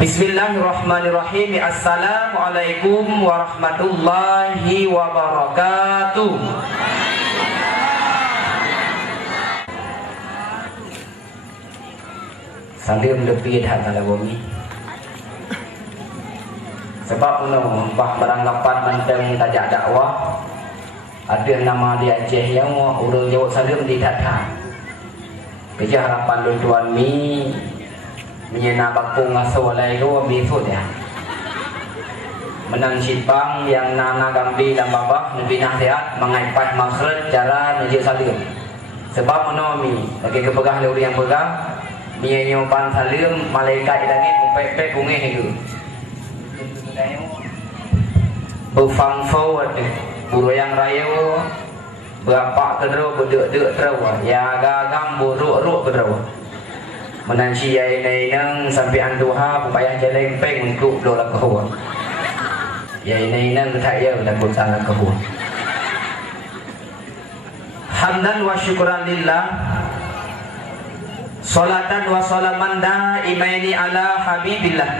Bismillahirrahmanirrahim. Assalamualaikum warahmatullahi wabarakatuh. Salim lebih dah dalam bumi. Sebab bah beranggapan mentang tajak dakwah ada nama di Aceh yang urang jawab salim di datang. Kerja harapan tuan mi menyena bakung asawalai lu bisut ya. Menang sipang yang nana gambi dan babak lebih nasihat mengaipat makhraj cara menuju salim. Sebab menomi bagi kepegah le yang pegang dia nyoban salim malaikat di langit mempek-pek bungih itu. Bufang forward buru yang rayu berapa kedua bedek-dek terawa ya gagam buruk-ruk kedua. Menansi yai nang sampai anduha pupayah jalan peng untuk dola kahua. Yai nang tak ya takut salah kahua. Hamdan wa syukran lillah. Salatan wa salaman daimaini ala habibillah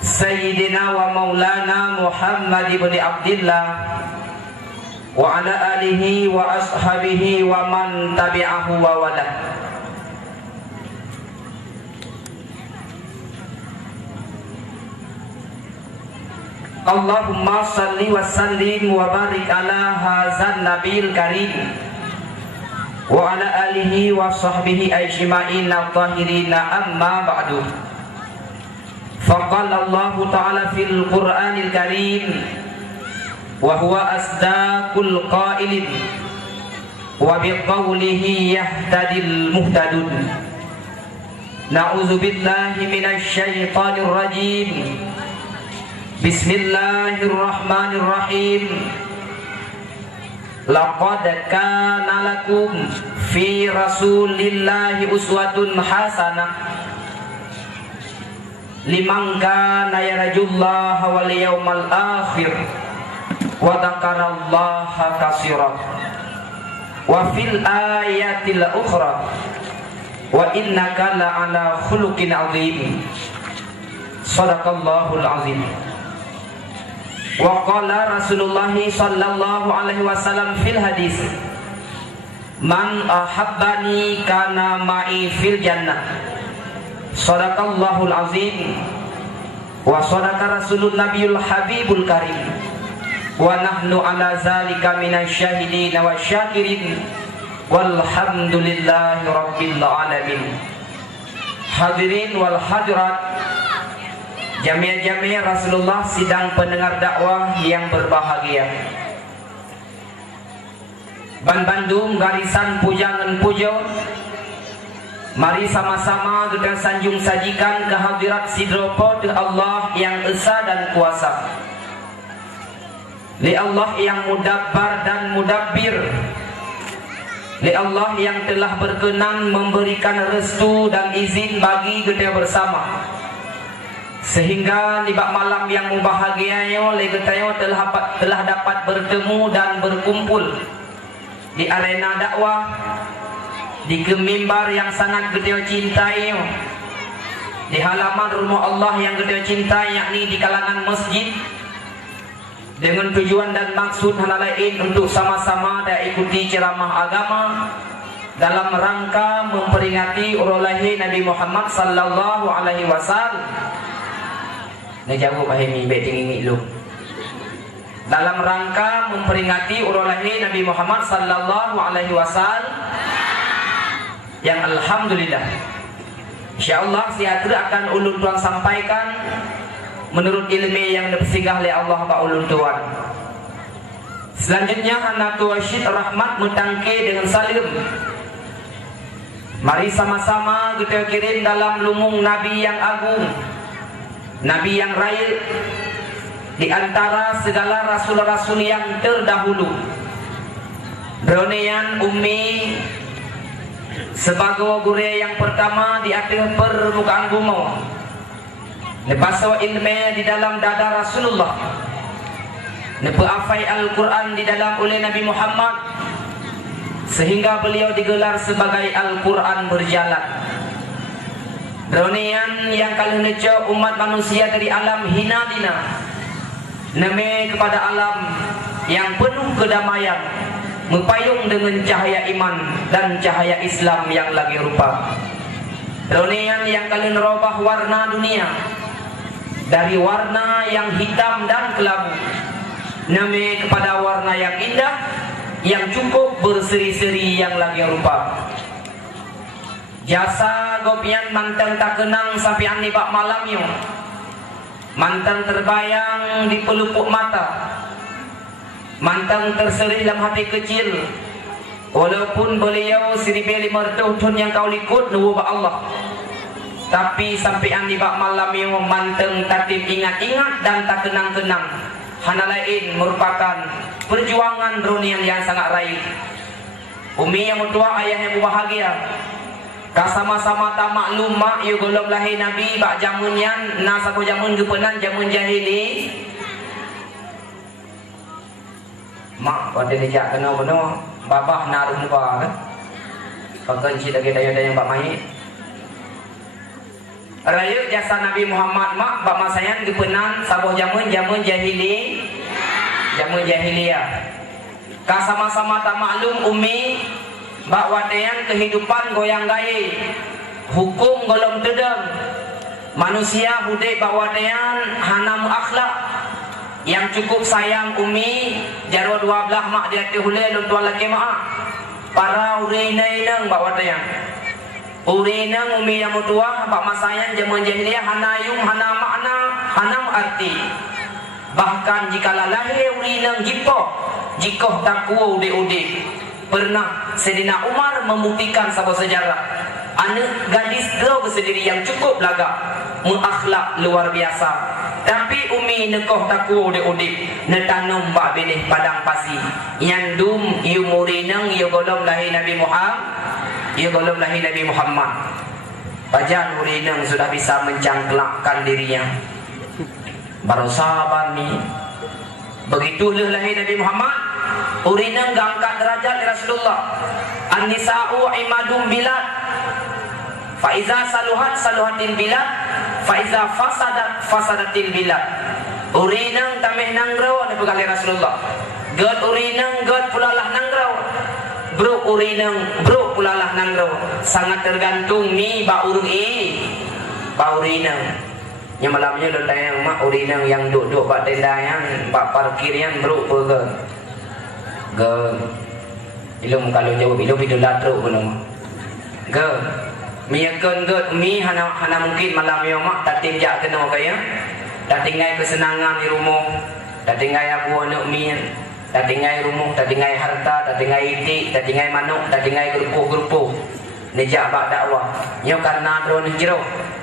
Sayyidina wa maulana Muhammad ibn Abdillah wa ala alihi wa ashabihi wa man tabi'ahu wa wala. Allahumma salli wa sallim wa barik ala hazan nabil karim wa ala alihi wa sahbihi ajma'in at-tahirina amma ba'du. Faqala Allah ta'ala fil Qur'anil Karim wa huwa asdaqul qailin wa biqawlihi yahtadil muhtadun. Na'udzu billahi minasy syaithanir rajim. Bismillahirrahmanirrahim. Laqad kana lakum fi rasulillahi uswatun hasanah liman kana yarjullaha wal yawmal akhir wa dzakarallaha katsiran. Wa fil ayatil ukhra wa innaka la'ala khuluqin 'adzim. Shadaqallahul 'azim. Wa qala Rasulullah sallallahu alaihi wasallam fil hadis, man ahabbani kana ma'i fil jannah. Shadaqallahul azim. Wa shadaqa rasulun nabiyul habibul karim. Wa nahnu ala zalika minasyahidin wa syakirin. Walhamdulillahi rabbil alamin. Hadirin wal hadirat, jamiah-jamiah Rasulullah sidang pendengar dakwah yang berbahagia. Ban Bandung garisan pujangan pujo. Mari sama-sama kita sanjung sajikan kehadirat sidropod Allah yang esa dan kuasa. Li Allah yang mudabbar dan mudabbir. Li Allah yang telah berkenan memberikan restu dan izin bagi kita bersama, sehingga di malam yang membahagiayo legetayo telah dapat bertemu dan berkumpul di arena dakwah, di mimbar yang sangat gede cintai, di halaman rumah Allah yang gede cintai, yakni di kalangan masjid, dengan tujuan dan maksud hal lain untuk sama-sama dan ikuti ceramah agama dalam rangka memperingati urulahi Nabi Muhammad sallallahu alaihi wasallam. Nak jawab pahami beting ini lu. Dalam rangka memperingati urulahi Nabi Muhammad sallallahu alaihi wasallam yang alhamdulillah insyaallah siatra akan ulun tuan sampaikan menurut ilmu yang dipersinggah oleh Allah ba ulun tuan. Selanjutnya Hanatul Rashid Rahmat mutangke dengan salim. Mari sama-sama kita kirim dalam lumung Nabi yang agung, Nabi yang rail di antara segala rasul-rasul yang terdahulu. Bronian Ummi sebagai guru yang pertama di atas permukaan bumi. Nepasawa ilmu di dalam dada Rasulullah. Nepaafai Al-Quran di dalam oleh Nabi Muhammad, sehingga beliau digelar sebagai Al-Quran berjalan. Dronian yang kalian necok umat manusia dari alam hina dina neme kepada alam yang penuh kedamaian, mempayung dengan cahaya iman dan cahaya Islam yang lagi rupa. Dronian yang kalian robah warna dunia dari warna yang hitam dan kelabu neme kepada warna yang indah yang cukup berseri-seri yang lagi rupa. Jasa gopian manteng tak kenang sampai ani bak malam yo. Manteng terbayang di pelupuk mata. Manteng terserih dalam hati kecil. Walaupun beliau seribu mertuhun yang kau likut nubuh Allah. Tapi sampai ani bak malam yo manteng tatip ingat-ingat dan tak kenang-kenang. Hana lain merupakan perjuangan dronian yang sangat raih. Umi yang mutua, ayah yang bahagia. Kasama-sama tak maklum mak yu golong lahir Nabi bak jamun yan na sako jamun gepenan jamun jahili. Mak pada dijak kena benar babah naruh muka kan. Pakai cita kita yang bak mai. Raya jasa Nabi Muhammad mak bak masayan gepenan sabo jamun jahili. Jamun jahiliyah. Kasama-sama tak maklum umi bak wadean kehidupan goyang gaya hukum golong tedeng manusia hudai bak wadean hanam akhlak yang cukup sayang umi jarwa 12 mak dia tehule luntuan laki mak para urina-inang bak wadean urina umi yang mutua bak masayan jaman jahiliyah hanayum hana makna hanam arti bahkan jika lahir urina jikoh takwa udik-udik. Pernah Sayyidina Umar membuktikan sebuah sejarah anak gadis girl bersendiri yang cukup lagak menakhlak luar biasa, tapi umi nekoh takwa udik-udik netanum bak benih padang pasi yang dum yu murinang yu golom lahir Nabi Muhammad pajan murinang sudah bisa mencangklakkan dirinya baru sahabat ni begitulah lahir Nabi Muhammad. Urinang gangkat derajat di Rasulullah. An-nisa'u imadum bilad. Faiza saluhatil bilad. Faiza fasadatil bilad. Urinang tameh nangrau ni pegali Rasulullah. God urinang god pulalah nangrau. Bro urinang bro pulalah nangrau. Sangat tergantung mi ba urinang. Yang malamnya lo tayang mak urinang yang duduk bak tenda yang bak parkir yang bro pergi. Ilum kalau jawab ilum itu latro pun miyakan mi hana mungkin malam yo mak tak tinjak kena kaya tak tinggal kesenangan di rumah tak tinggal abu anak mi tak tinggal rumah tak tinggal harta tak tinggal itik tak tinggal manuk tak tinggal gerpuh nejak bak dakwah yo karena drone jero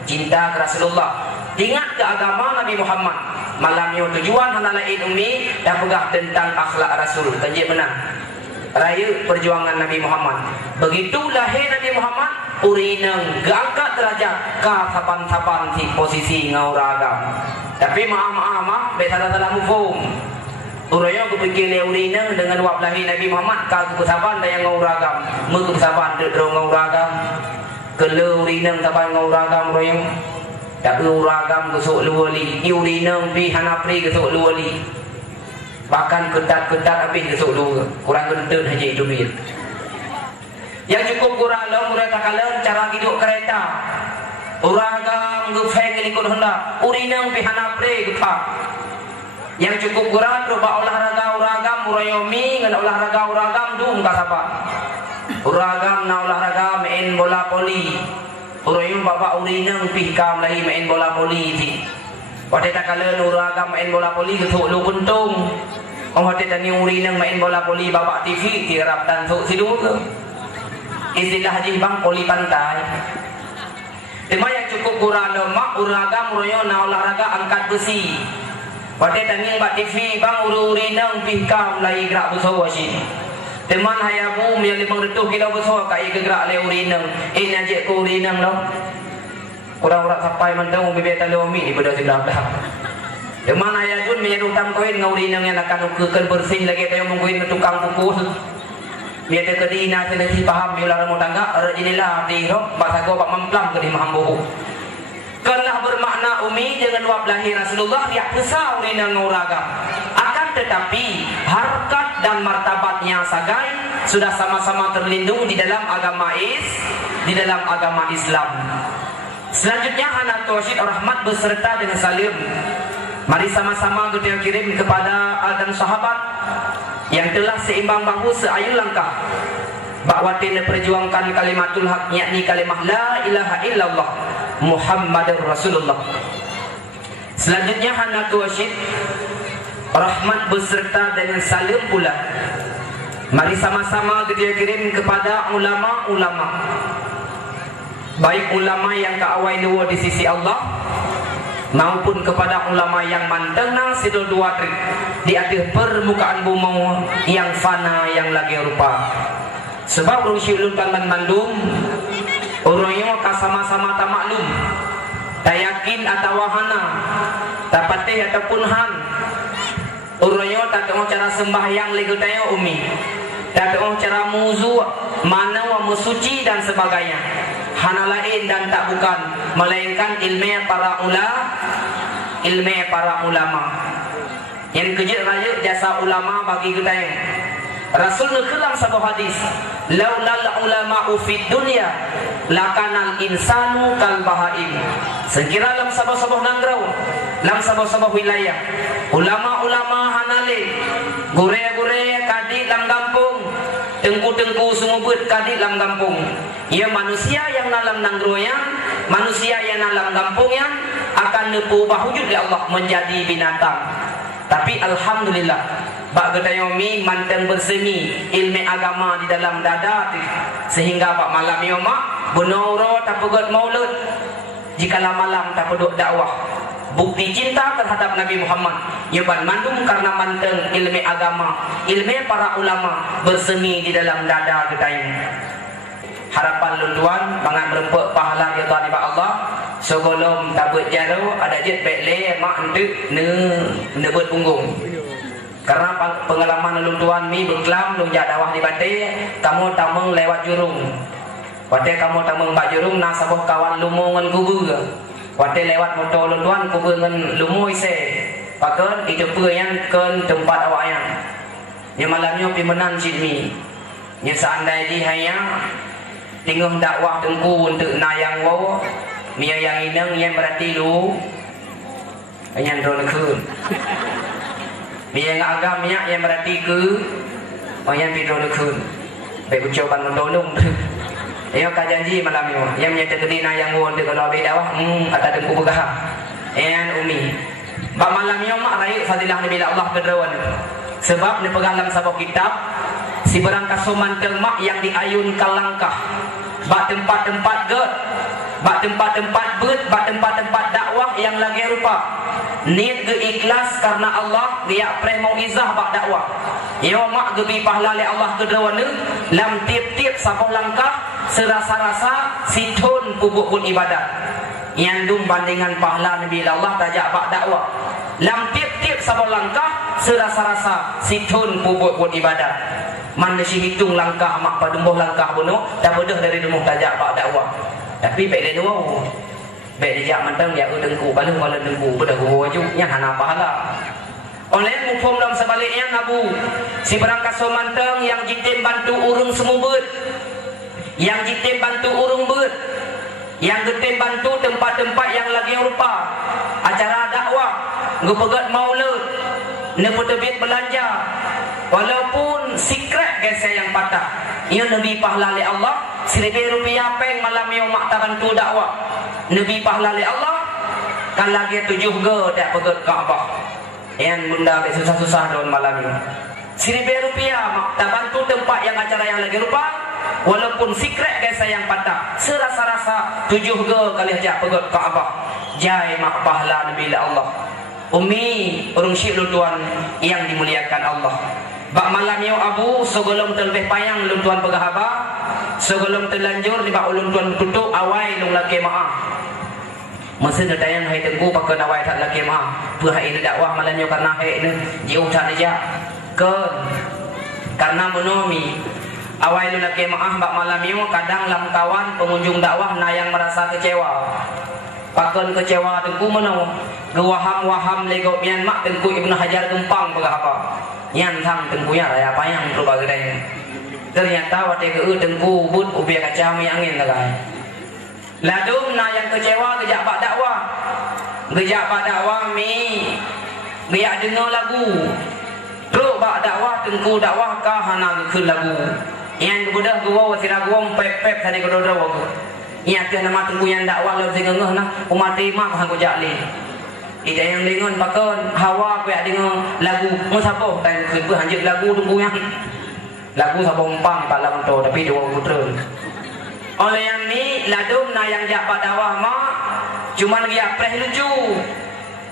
cinta ke Rasulullah ingat ke agama Nabi Muhammad malam yo tujuan hana lain umi dan pegah tentang akhlak Rasul kanjik menang raya perjuangan Nabi Muhammad begitu lahir Nabi Muhammad urinang gangkat derajat ka sapan-sapan si posisi ngauragam tapi maaf salah mufum uraya kepikir le urinang dengan wab lahir Nabi Muhammad ka kesaban daya ngauragam mu kesaban dro ngauragam kele urinang saban ngauragam uraya tapi uragam kesuk luwali urinang pi hanapri kesuk luwali bahkan ketat-ketat habis kesuk luwa kurang kentut haji duit yang cukup kurang lo murah takalan cara hidup kereta uragam gufeng ikut hendak urinang pi hanapri gepak yang cukup kurang coba olahraga uragam murayomi dengan olahraga uragam dum kasapa uragam na olahraga main bola poli urayum bapak urinang pihkam lagi main bola poli ti. Pada tak kala uragam main bola poli ketuk lu buntung. Pada tani urinang main bola poli bapak TV ti harap tantuk sidu ke. Istilah haji bang poli pantai. Tema yang cukup kurang lemak uragam urayum na olahraga angkat besi. Pada tani bak TV bang urinang pihkam lagi gerak besar wasin. Teman hayabu yang 500 kilo besar kai gerak le urinang najik ko urinang lo orang-orang sampai mandang bebek talo mi di pada sebelah dah teman hayajun menyeru tam koin ngau urinang yang akan kekel bersih lagi tayo mungguin tukang pukul dia te kedina selesi paham biulah rumah tangga rajinilah di ro bahasa go pak memplam ke di mahambu Kalau bermakna umi dengan wab lahir Rasulullah dia besar dengan nguragam. Akan tetapi harkat dan martabatnya sagai sudah sama-sama terlindung di dalam agama Islam. Selanjutnya anak Tauhid Rahmat beserta dengan salim. Mari sama-sama kita kirim kepada al dan sahabat yang telah seimbang bahu seayu langkah bakwatin perjuangkan kalimatul haq, yakni kalimah la ilaha illallah Muhammadur Rasulullah. Selanjutnya anak Tauhid Rahmat beserta dengan salim pula. Mari sama-sama kita kirim kepada ulama-ulama, baik ulama yang keawai dua di sisi Allah maupun kepada ulama yang mantena sidul dua di atas permukaan bumi yang fana yang lagi rupa. Sebab rusi uluntan dan mandum orangnya sama-sama tak maklum, tak yakin atau wahana, tak patih ataupun han. Orangnya tak tahu cara sembahyang lagi tayo umi, tak tahu cara muzu mana wa musuci dan sebagainya. Hana lain dan tak bukan melainkan ilmu para ulama. Yang kejut raya jasa ulama bagi kita yang Rasul ngekelang sebuah hadis, laulal ulama'u fid dunya lakanal insanu kal bahaim. Sekira dalam sebuah nangrau, dalam sebuah wilayah, ulama-ulama hanale gure-gure kadi dalam kampung, tengku-tengku semua buat kadi dalam kampung. Ya manusia yang dalam nangroyan, manusia yang dalam kampungnya akan berubah wujud di Allah menjadi binatang. Tapi alhamdulillah bak getayomi mantan bersemi ilmu agama di dalam dada sehingga bak malam yoma benoro tak pegot maulud jikalau malam tak peduk dakwah bukti cinta terhadap Nabi Muhammad nyoban mandum karena mantan ilmu agama, ilmu para ulama bersemi di dalam dada getayomi. Harapan lunduan bangat berempuk pahala di Allah Allah sebelum tabut jaro ada jet bekle mak entuk ne buat punggung. Karena pengalaman lunduan mi berkelam lu jadawah di bate kamu tameng lewat jurung. Wate kamu tameng bak jurung na sabuh kawan lumo ngan kubu. Wate lewat motor lunduan kubu ngan lumo ise. Pakeun dijemput yang ke tempat awak yang. Nya malamnya pi menan sidmi. Nya seandai di hanya tinggal dakwah tengku untuk nayang wow mia yang inang yang berarti lu yang drone kun mia yang agam yang berarti ke yang drone kun baik ucapan mentolong ayo ka janji malam ni yang menyata gede nayang wow untuk kalau beda dakwah kata tengku begah yang umi bak malam ni mak raih fadilah Nabi Allah berdawan sebab ni pegang dalam sebuah kitab si berang kasuman telmak yang diayun kalangkah bak tempat-tempat get bak tempat-tempat bet bak tempat-tempat dakwah yang lagi rupa niat ge ikhlas karena Allah dia preh mau izah bak dakwah yo mak ge bi pahala le Allah ke dawana lam tiap-tiap sapoh langkah serasa-rasa situn pupuk pun ibadat yang dum bandingan pahala Nabi Allah tajak bak dakwah lam tiap-tiap sapoh langkah serasa-rasa situn pupuk pun ibadat. Mana si hitung langkah mak padumbuh langkah bunuh tak bodoh dari dumuh tajak pak dakwah. Tapi baik dia nuau. Baik dia jak mantang dia dengku balu kalau dengku bedah wajibnya hana pahala. Oleh mufhum dalam sebaliknya nabu si berangkat so mantang yang jitim bantu urung semubut. Yang jitim bantu urung but. Yang jitim bantu tempat-tempat yang lagi rupa. Acara dakwah, ngepegat maulud, nepetebit belanja. Walaupun secret guys yang patah ia Nabi pahala li Allah 1000 rupiah peng malam yang mak tarantu dakwah Nabi pahala li Allah kan lagi 7 ge dak pegot Kaabah yang bunda be susah-susah don malam ini 1000 rupiah mak tarantu tempat yang acara yang lagi rupa walaupun secret guys yang patah serasa-rasa 7 ge kali aja pegot Kaabah jai mak pahala Nabi li Allah umi urung syik lutuan yang dimuliakan Allah. Bak malam yo abu sebelum terlebih payang lum tuan pegahaba sebelum terlanjur di bak ulun tuan tutup awai lum laki maaf masa nak tayang hai tengku pakai awai tak laki maaf pu hai ini dakwah malam yo karena hai ini jauh tak aja ke karena menomi awai lum laki maaf bak malam yo kadang lam kawan pengunjung dakwah na yang merasa kecewa Pakon kecewa tengku menau gewaham-waham lego mian mak tengku Ibnu Hajar gempang berapa nyan sang tengku ya raya payang berbagai daya ternyata wate ke tengku but ubi kaca mi angin lagai ladum na yang kecewa gejak pak dakwah mi biak dengar lagu teruk pak dakwah tengku dakwah kah hana ke lagu yang kemudah gua wasira gua pep tadi kedodro iya ke nama tengku yang dakwah lo sing ngeh nah umat terima hanggo jakli ida yang dengon pakon hawa ku ya dengar lagu musapo tan keun pu hanjut lagu tengku yang lagu sabo empang pak lam to tapi dua putra oleh yang ni ladum na yang jak pak dakwah mak cuma lagi apreh lucu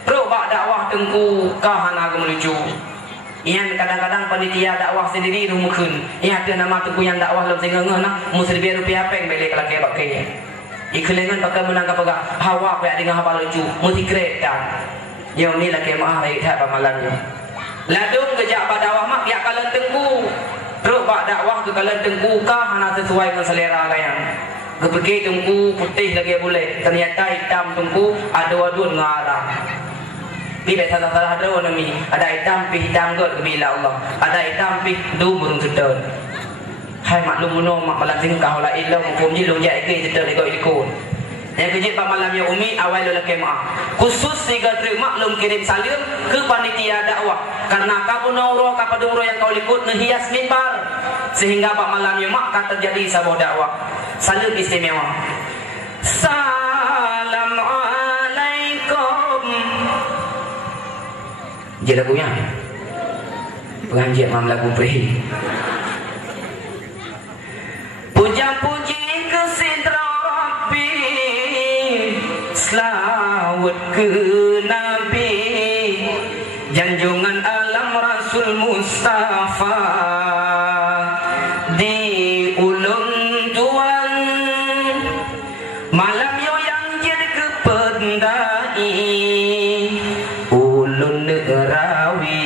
pro pak dakwah tengku kah hana lucu ian kadang-kadang panitia dakwah sendiri rumukeun iya teu nama tengku yang dakwah lo sing ngeuh nah musri biar rupiah peng beli kelake bakke ikelengan pakai menangkap pegah hawa ku ya dengan hafal lucu mesti kereta yo mi lake mah ai tha pamalan yo ladum gejak pak dakwah mak ya kalen tengku pro pak dakwah ke kalen tengku kah hana sesuai dengan selera kayang Kepegi tungku putih lagi boleh, ternyata hitam tungku adu-adu ngarang. Tidak salah-salah ada orang ni. Ada hitam pi hitam kot kebila Allah. Ada hitam pi du burung sedon. Hai maklum muno mak malam sing kau la ilau hukum ji long jai ke sedon iko ikut. Yang kejip pak malam ya umi awal lo laki maaf. Khusus tiga terima maklum kirim salim ke panitia dakwah. Karena kamu nauro kapaduro yang kau ikut ngehias mimbar sehingga pak malam ya mak kan terjadi sabot dakwah. Salut istimewa. Assalamualaikum. Jadi lagunya pengajian malam lagu prehi. Puja-puji ke Sidra Rabbi, selawat ke Nabi, janjungan alam Rasul Mustafa di ulun tuan malam yo yang jadi kependai ulun negarawi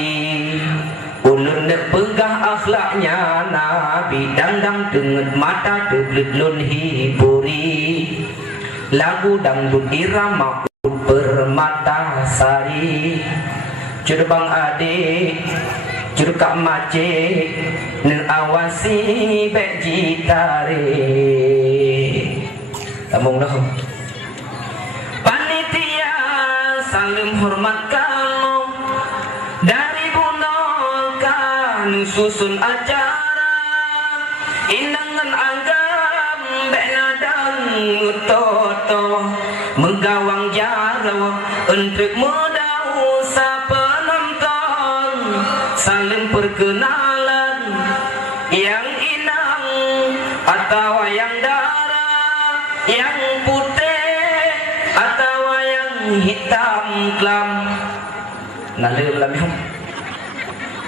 ulun pegah akhlaknya Nabi dandang dengan mata tebelit lun hiburi lagu dangdut irama bermata sari Curbang adik Curkak macik Nengawasi bek jitare Sambung dah Panitia saling hormat kamu Dari bunokan susun acara Inangan agam bek nadang toto Menggawang jaro untuk modal sapa saling perkenalan yang inang atau yang darah yang putih atau yang hitam kelam nalir lamih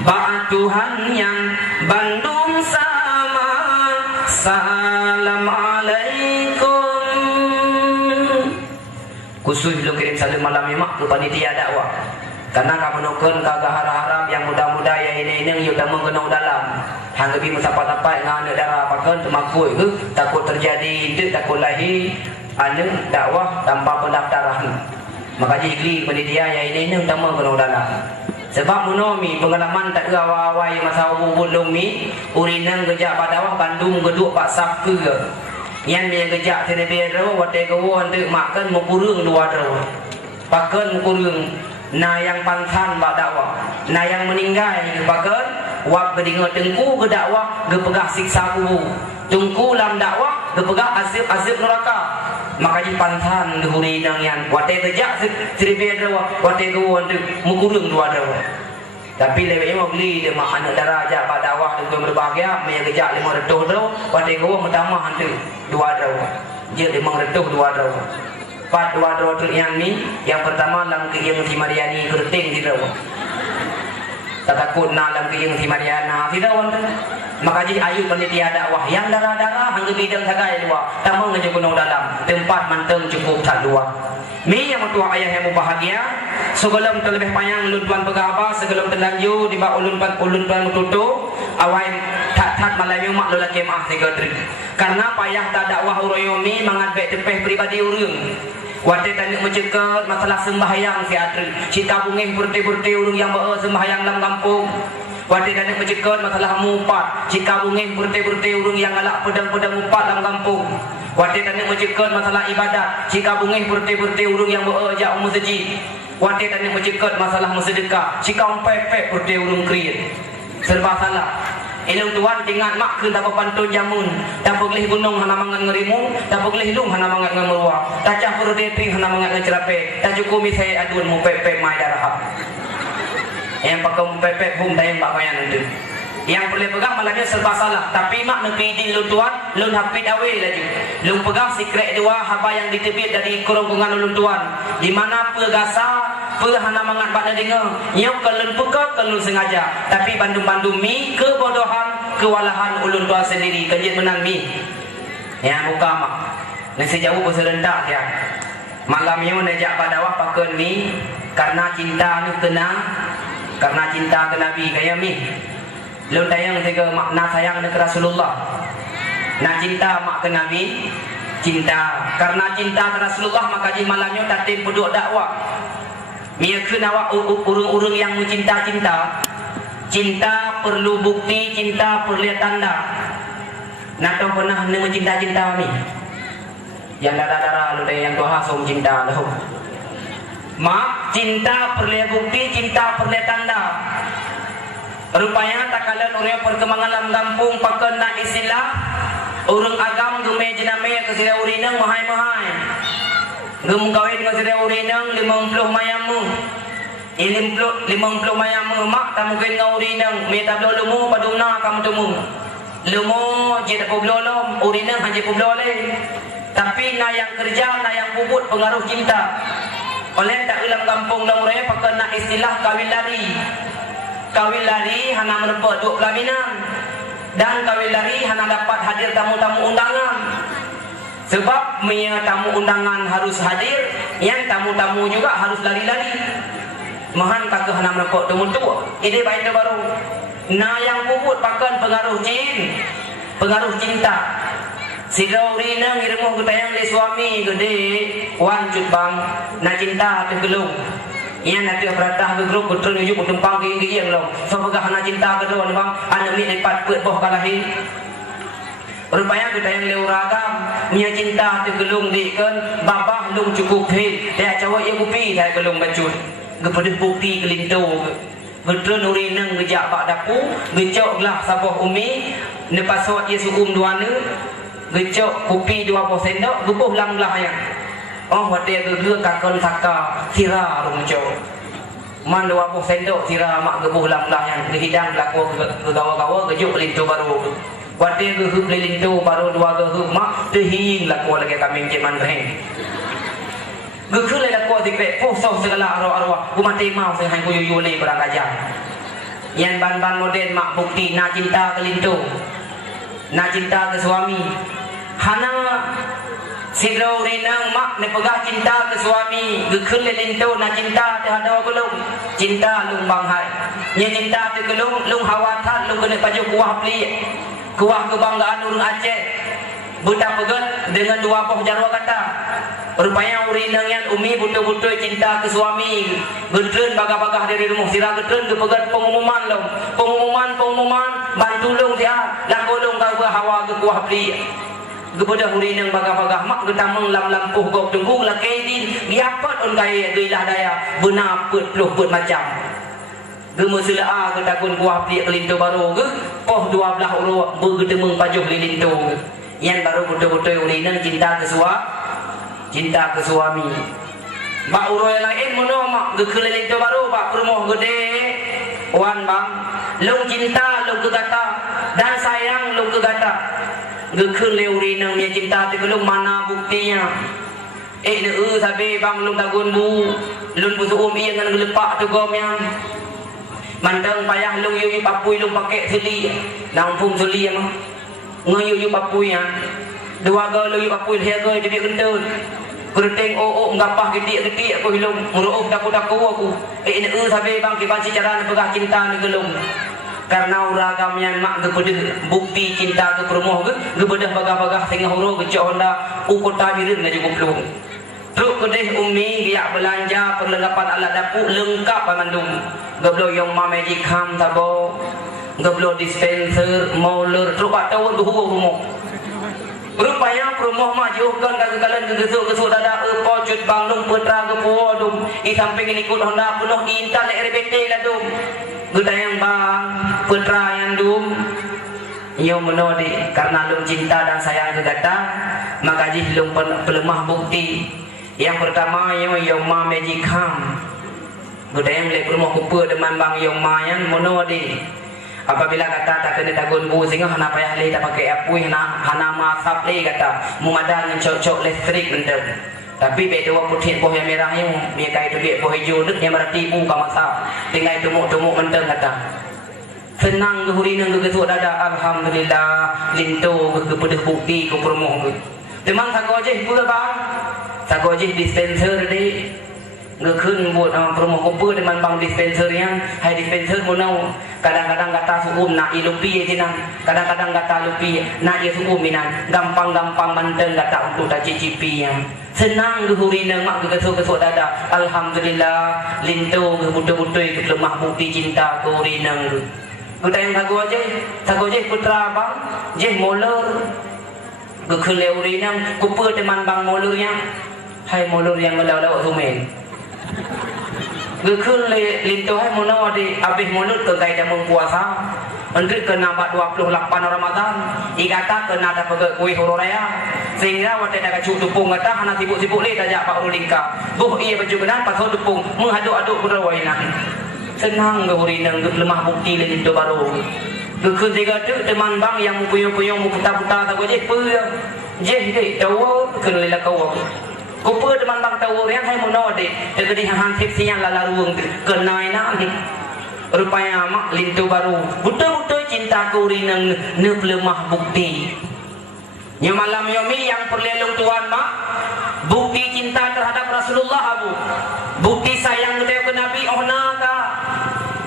ba Tuhan yang Bandung sama salam alaikum khusus belum kirim salam malam mak ke panitia dakwah karena kamu nukun kagak harap-harap yang muda-muda ya ini yang udah mengenal dalam hanggapi musapa-tapa ngane darah pakan temakui takut terjadi itu takut lahir anu dakwah tanpa pendaftaran maka jigli panitia ya ini udah mengenal dalam sebab munomi pengalaman tak awal-awal masa ubun lomi urinang gejak padawah Bandung geduk pak saf ke yang dia gejak terebero wate gawon tu makan mukurung dua dro pakan mukurung na yang pantan bak dakwah na yang meninggal bagan wak gedinga tengku ke dakwah ge pegah siksa kubur tengku lam dakwah ge pegah azab neraka maka ji pantan ge huri nang yang wate gejak seribe dakwah wate go wonte mukurung dua dakwah tapi lewe mau beli dia mak anak darajat bak dakwah dengan berbahagia me gejak 500 dakwah wate go mutamah hantu dua dakwah je 500 dua dakwah Pat dua yang ni yang pertama lam ke yang si Mariani kerting tidak tak takut na lam ke yang si Mariana tidak wonten maka jadi ayu panitia dakwah yang darah-darah hangga bidang sagai dua tamu ngaji gunung dalam tempat manteng cukup tak dua mi yang tua ayah yang bahagia sebelum terlebih panjang ulun tuan pegaba sebelum terlanjur di bawah ulun tuan tutu awal tak malam mak lelaki maaf tiga trik karena payah tak dakwah uroyomi mangat baik tepeh pribadi urang Wate tanya mencekat masalah sembahyang si atri. Cita bungeng purti-purti urung yang bawa sembahyang dalam kampung. Wate tanya mencekat masalah mupat. Cita bungeng purti-purti urung yang galak pedang-pedang mupat dalam kampung. Wate tanya mencekat masalah ibadat. Cita bungeng purti-purti urung yang bawa ajak masjid. Wate tanya mencekat masalah sedekah. Cita umpepek purti urung kriit. Serba salah. Ilung tuan tinggal mak ke tak pantun jamun. Tak boleh gunung hana mangat ngerimu, tak boleh lung hana mangat ngemerwa. Tak cah perut deping hana mangat ngecerape. Tak cukup saya adun mu pepek mai darah. Yang pakai mu pepek hum dayang bak bayan itu. Yang boleh pegang malahnya serba salah. Tapi mak nepi di lu tuan, lun hapit awe laju. Lun pegang secret dua haba yang ditebit dari kerongkongan lun tuan. Di mana pegasa hana mangat pada dengar nyok kelun peka kelun sengaja tapi bandung-bandung mi kebodohan kewalahan ulun tua sendiri kejit menang mi ya muka mak nasi jauh berserentak ya malamnya menajak padawah pakai mi karena cinta nu tenang karena cinta ke Nabi kaya mi lun tayang tiga makna sayang ke Rasulullah na cinta mak ke Nabi cinta karena cinta ke Rasulullah maka di malamnya tatim peduk dakwah Mia kenawa urung-urung yang mencinta-cinta. Cinta perlu bukti, cinta perlu lihat tanda. Nak tahu pernah nemu cinta-cinta ni? Yang darah-darah lu yang Tuhan som cinta dah. Mak, cinta perlu lihat bukti, cinta perlu lihat tanda. Rupanya tak kalian orang perkembangan dalam kampung pakai nak istilah urung agam gume jename kesira urinang mahai-mahai. Gum kawin dengan sira urinang 50 mayamu. 50 mayamu mak tamu kawin dengan urinang meta lumu padumna kamu temu. Lumu jeda poblolom urinang haji poblole. Tapi na yang kerja na yang bubut pengaruh cinta. Oleh tak ulang kampung lamure pakai nak istilah kawin lari. Kawin lari hana merebut duk pelaminan. Dan kawin lari hana dapat hadir tamu-tamu undangan. Sebab punya tamu undangan harus hadir, yang tamu-tamu juga harus lari-lari. Mahan kagak hana merokok temu tua. Ide baik baru. Nah yang bubut pakan pengaruh jin, pengaruh cinta. Sigauri nang irmuh gutayang le suami gede, wancut bang, na cinta tu gelung. Ia nanti beratah ke grup betul nuju tumpang ke yang long. So pegah hana cinta ke bang, anak mi lepat pet boh kalahi. Rupanya kita yang leuragam Mia cinta tu gelung dikan babah lung cukup hit dia cawak yang kupi dia gelung bacut kepada bukti kelintu betul nuri neng gejak bak dapu gecok gelah sabah umi nepasot ia sukum duana gecok kupi 2 sendok gebuh lang-lah yang oh dia geger kakon saka sira rumco man 20 sendok sira mak gebuh lang-lah yang kehidang laku ke gawa-gawa gejok kelintu baru Wate gehup lilin tu baru 2 gehup mak tehing laku lagi kami jeman reng. Gehup le laku dikre posau segala arwah-arwah umate mau sing hang kuyu le berang aja. Yang ban-ban modern mak bukti na cinta ke lintu. Na cinta ke suami. Hana sidau rinang mak ne pegah cinta ke suami. Gehup le lintu na cinta te hadaw gelung. Cinta lung bang hai. Nya cinta te gelung lung hawatan lung kena baju kuah pli. Kuah kebanggaan urang Aceh budak pegat dengan 2 poh jarwa kata rupanya urinang yang umi betul-betul cinta ke suami gedren bagah-bagah dari rumah sirah gedren ke pegat pengumuman long pengumuman bantu long dia lakodong kau hawa ke kuah pli kepada urinang bagah-bagah mak getameng lam lampuh kau tunggu lakai din giapat on kai geilah daya benar pet macam Gema selaa ke takun kuah plik kelintu baru ke poh 12 urut bergetemeng pajuh kelintu ke yang baru betul-betul urinang cinta ke suami bak urut yang lain mana mak ke kelintu baru bak perumuh gede wan bang lung cinta lung kegata dan sayang lung kegata ke urinang yang cinta tu lung mana buktinya sabi bang lung tagun bu lung busuum iya ngan gelepak tu gomnya mandang payah lung yuyu papui lung pakai seli nampung seli yang ngayuyu papui yang 2 ga lung yuyu papui hiaga jadi kentut kereteng ngapah gedik-gedik aku hilung muruh daku-daku aku sabi bang kibansi cara pegah cinta ni gelung karena uragam yang mak gebedah bukti cinta ke perumoh gebedah bagah-bagah tengah huru gecok honda ukota birin ngaji kuplung Truk kedih umi dia belanja perlengkapan alat dapur lengkap Bandung. Geblo yang magic ham tabo, geblo dispenser, moler, truk atau rumah. Rupanya rumah majukan kagagalan gesuk-gesuk dada pocut banglung putra gepo dum. I samping ini ikut Honda penuh intan RBT lah dum. Gedayang bang putra yang dum. Yo menodi karena lum cinta dan sayang kegata maka jih lum pelemah bukti. Yang pertama yo ma magic ham. Gedayang lek rumah kupu deman bang yo ma yang menodi. Apabila kata tak kena tagun bu sehingga hana payah le tak pakai apui hana masak le kata mumadan cocok listrik benda. Tapi be dua putih poh yang merah yang dia kai tu be poh hijau nek yang berarti bu ka masak. Tinggal tumuk-tumuk benda kata. Senang gehuri nang gegesuk dada alhamdulillah lintu gepedeh bukti ku permoh. Teman sago je pula bang. Sago je dispenser de ngekun buat promo kumpul dengan bang dispenser yang hai dispenser munau kadang-kadang kata suum nak ilupi je nang kadang-kadang kata lupi nak ye suum minan gampang-gampang manteng kata untuk tak cicipi yang senang gehuri nang mak gesuk-gesuk dada alhamdulillah lintu betul-betul ke lemah bukti cinta gehuri nang kita yang sago je putra bang je molor gekun leuri nang kumpul teman bang molor yang hai molor yang melau-lau sumen Gekun lintu hai mono di abis mulut ke gaya jamu puasa. Untuk kena 28 Ramadan, igata kena ada pegak kuih huru raya. Sehingga waktu ada kacuk tupung kata hana sibuk-sibuk le tajak Pak Rulingka. Buh iya baju kenan pas tupung menghaduk-aduk berdawainan. Senang gehuri nang lemah bukti lintu baru. Gekun tiga tu teman bang yang puyung-puyung putar-putar tak boleh pe. Je tahu kena lelak kau. Kupu teman bang tahu yang hai monode jadi hansip siang lalarung kenai nak rupanya mak lintu baru betul-betul cinta kuri nang lemah bukti nya malam yomi yang perlelung Tuhan mak bukti cinta terhadap Rasulullah abu bukti sayang ke Nabi ohna ka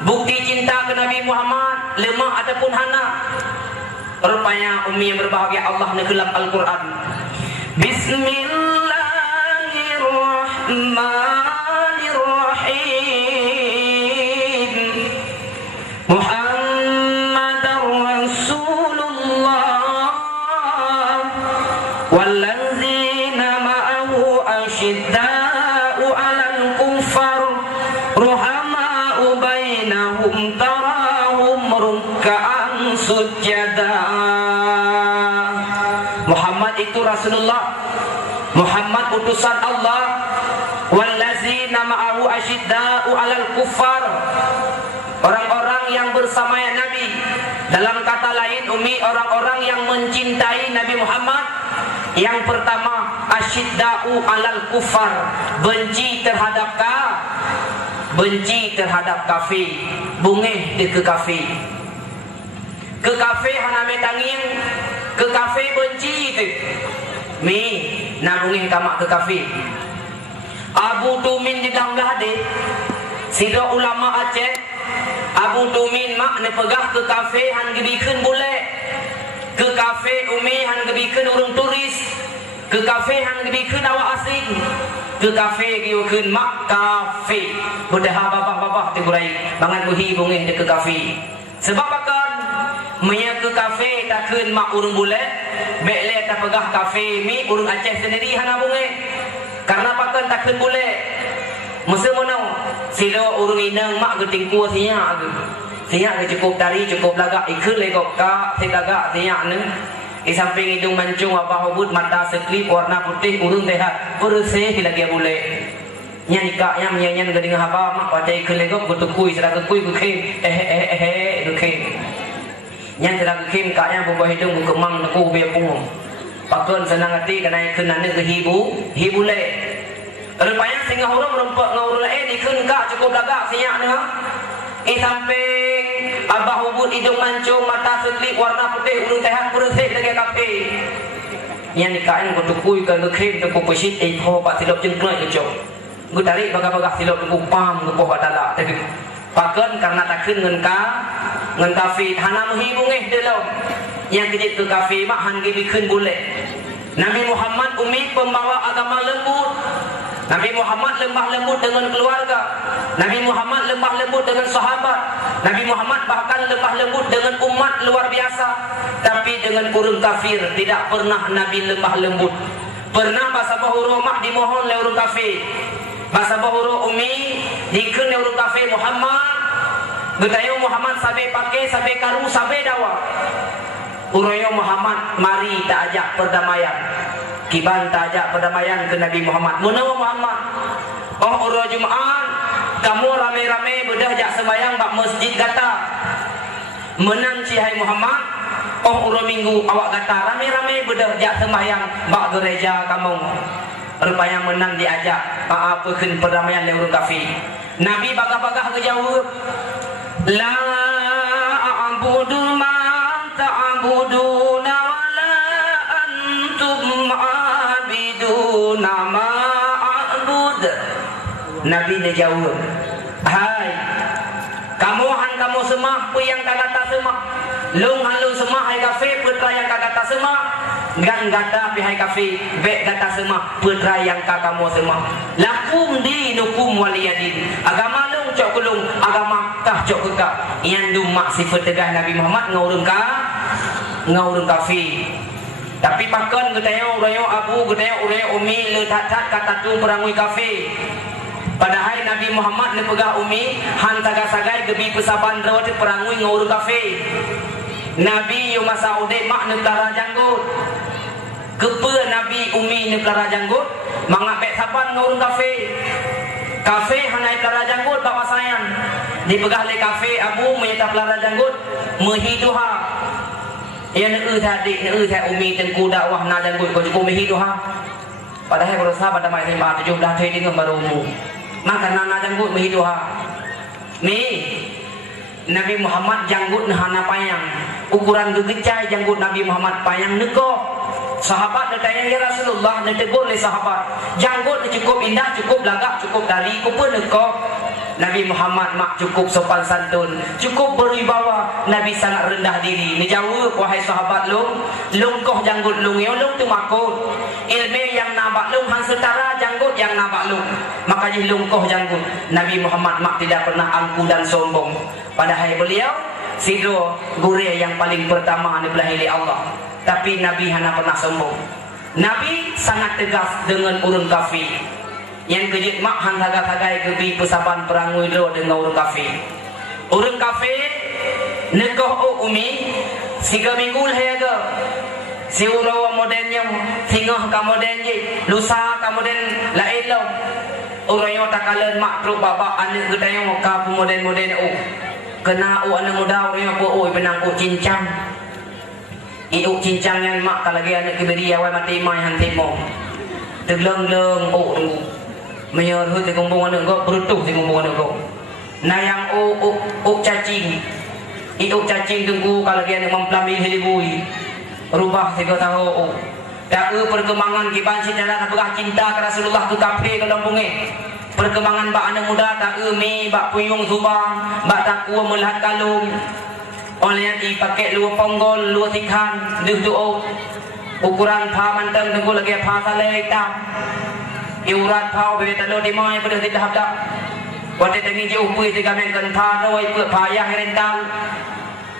bukti cinta ke Nabi Muhammad lemah ataupun hana rupanya umi yang berbahagia Allah dalam Al-Quran Bismillah Bismillahirrahmanirrahim Muhammadar Rasulullah wallazina ma'ahu asyidda'u 'alal kuffar ruhama'u bainahum tarahum ruk'an sujada Muhammad itu Rasulullah Muhammad utusan Allah wallazina ma'ahu asyidda'u 'alal kuffar orang-orang yang bersama Nabi dalam kata lain umi orang-orang yang mencintai Nabi Muhammad yang pertama asyidda'u 'alal kuffar benci terhadap kafir bungeh ke kafir hana metangin ke kafir benci itu mi nabungin kamak ke kafir Abu Tumin di dalam hadis sida ulama Aceh Abu Tumin mak ne pegah ke kafe han gebikeun bule ke kafe umi han gebikeun urang turis ke kafe han gebikeun awak asing ke kafe gebikeun mak kafe bedah babah-babah ti gurai bangan buhi bungih de ke kafe sebab akan menya ke kafe takkeun mak urang bule bele ta pegah kafe mi urang Aceh sendiri hana bungih karena pakan takkan boleh masa mana sila urung inang mak geting kuah siap ke cukup dari cukup lagak ikut legok ka lagak siap ni di samping hidung mancung abah hubut mata seklip warna putih urung tehat bersih lagi boleh nyanikaknya menyanyian geding haba mak wajah ikut legok kutukui sedang kekui kukim kukim yang sedang kukim kaknya buka hidung buka mang neku biapung pakon senang hati kena ikut nanda ke hibu le rupanya sehingga orang merempak ngawur lain ikut kak cukup lagak siap ni samping abah hubut hidung mancung mata seklip warna putih urung tehat bersih lagi kafe yang dikain ko tukui ka lekhem to ko pesit ho pak silop jengklek ke cok gu tarik baga-baga silop ku pam ku poh badala tapi pakon karena takkeun ngan kafe hana menghibung delom yang kejit ke kafe mak han gi bikeun boleh Nabi Muhammad umi pembawa agama lembut Nabi Muhammad lemah lembut dengan keluarga. Nabi Muhammad lemah lembut dengan sahabat. Nabi Muhammad bahkan lemah lembut dengan umat luar biasa. Tapi dengan orang kafir tidak pernah Nabi lemah lembut. Pernah bahasa bahuru mak dimohon oleh orang kafir. Bahasa bahuru umi dikun oleh orang kafir Muhammad. Getayo Muhammad sampai pakai, sampai karu, sampai dawa. Urayo Muhammad mari tak ajak perdamaian. Kiban tak ajak perdamaian ke Nabi Muhammad. Menawa Muhammad. Oh ura Jumaat, kamu rame-rame bedah jak sembahyang bak masjid kata. Menang cihai Muhammad. Oh ura minggu awak kata rame-rame bedah jak sembahyang bak gereja kamu. Rupanya menang diajak apakeun perdamaian le urang kafir. Nabi bagah-bagah ngejawab. La a'budu ma ta'buduna wa la antum abiduna ma a'bud. Nabi dia jawab, hai, kamu semah pu yang kata semah, lung halu semah hai kafe putra yang kata semah, gan gata pi hai kafe be kata semah putra yang kamu semah. Lakum dinukum waliyadin. Agama lung cok kulung, agama kah cok kekak. Yang dumak sifat tegah Nabi Muhammad ngaurung kafe. Tapi pakon getayo urayo abu getayo urayo umi le tat kata tu perangui kafe. Padahal Nabi Muhammad le pegah umi han sagai gebi pesaban rawat perangui ngaurung kafe. Nabi yo masa ude mak ne tara janggut. Kepe Nabi umi ne tara janggut mangak pek saban ngaurung kafe. Kafe hanai tara janggut bapak sayang. Dipegah le kafe abu menyata pelara janggut mehiduha. Ya ne tadi ne umi tengku dakwah na janggut ko cukup mehiduha. Padahal berusaha pada mai 17 tahun dengan baru umur. Maka nana janggut mehiduha. Ni Nabi Muhammad janggut hana payang. Ukuran gegecai janggut Nabi Muhammad payang neko. Sahabat bertanya ya Rasulullah, ditegur oleh sahabat. Janggut cukup indah, cukup lagak, cukup dari, kupa neko. Nabi Muhammad mak cukup sopan santun, cukup berwibawa. Nabi sangat rendah diri. Dijawab wahai sahabat lung koh janggut lung yo lung tu makut. Ilmu yang nabak lung han setara janggut yang nabak lung. Makanya lung koh janggut. Nabi Muhammad mak tidak pernah angku dan sombong. Padahal beliau sidro gure yang paling pertama dibelahi Allah. Tapi Nabi hanya pernah sombong. Nabi sangat tegas dengan urun kafir. Yang kejut mak han hagai gebi pesaban perangui lo dengan urun kafir. Urun kafir nekoh umi 3 minggu lah si urawa modennya tingah ka moden je lusa ka moden lain lo. Urayo takalan mak truk baba anak getayo ka moden kena anak muda urayo po benang cincang. Iuk cincang yang mak kalagi anak kebiri awal mati mai hanti mo. Tegleng-leng tunggu. Menyerhut di kumpung anak kau berutuh di kumpung anak kau. Nah yang cacing. Iuk cacing tunggu kalagi anak mempelami helibui. Rubah 3 tahun. Tak perkembangan kiban cinta apakah cinta ke Rasulullah tu kafe ke lampungnya. Perkembangan bak anak muda tak mi bak puyung subang, bak takwa melihat kalung. Oleh yang dipakai luar ponggol, luar tikhan, duh ukuran pa manteng tunggu lagi pa saleh hitam. Iurat pa bebe talo di mai pada tidak habdak. Wate tengi je upui tiga mengken pa noi pe payah rental.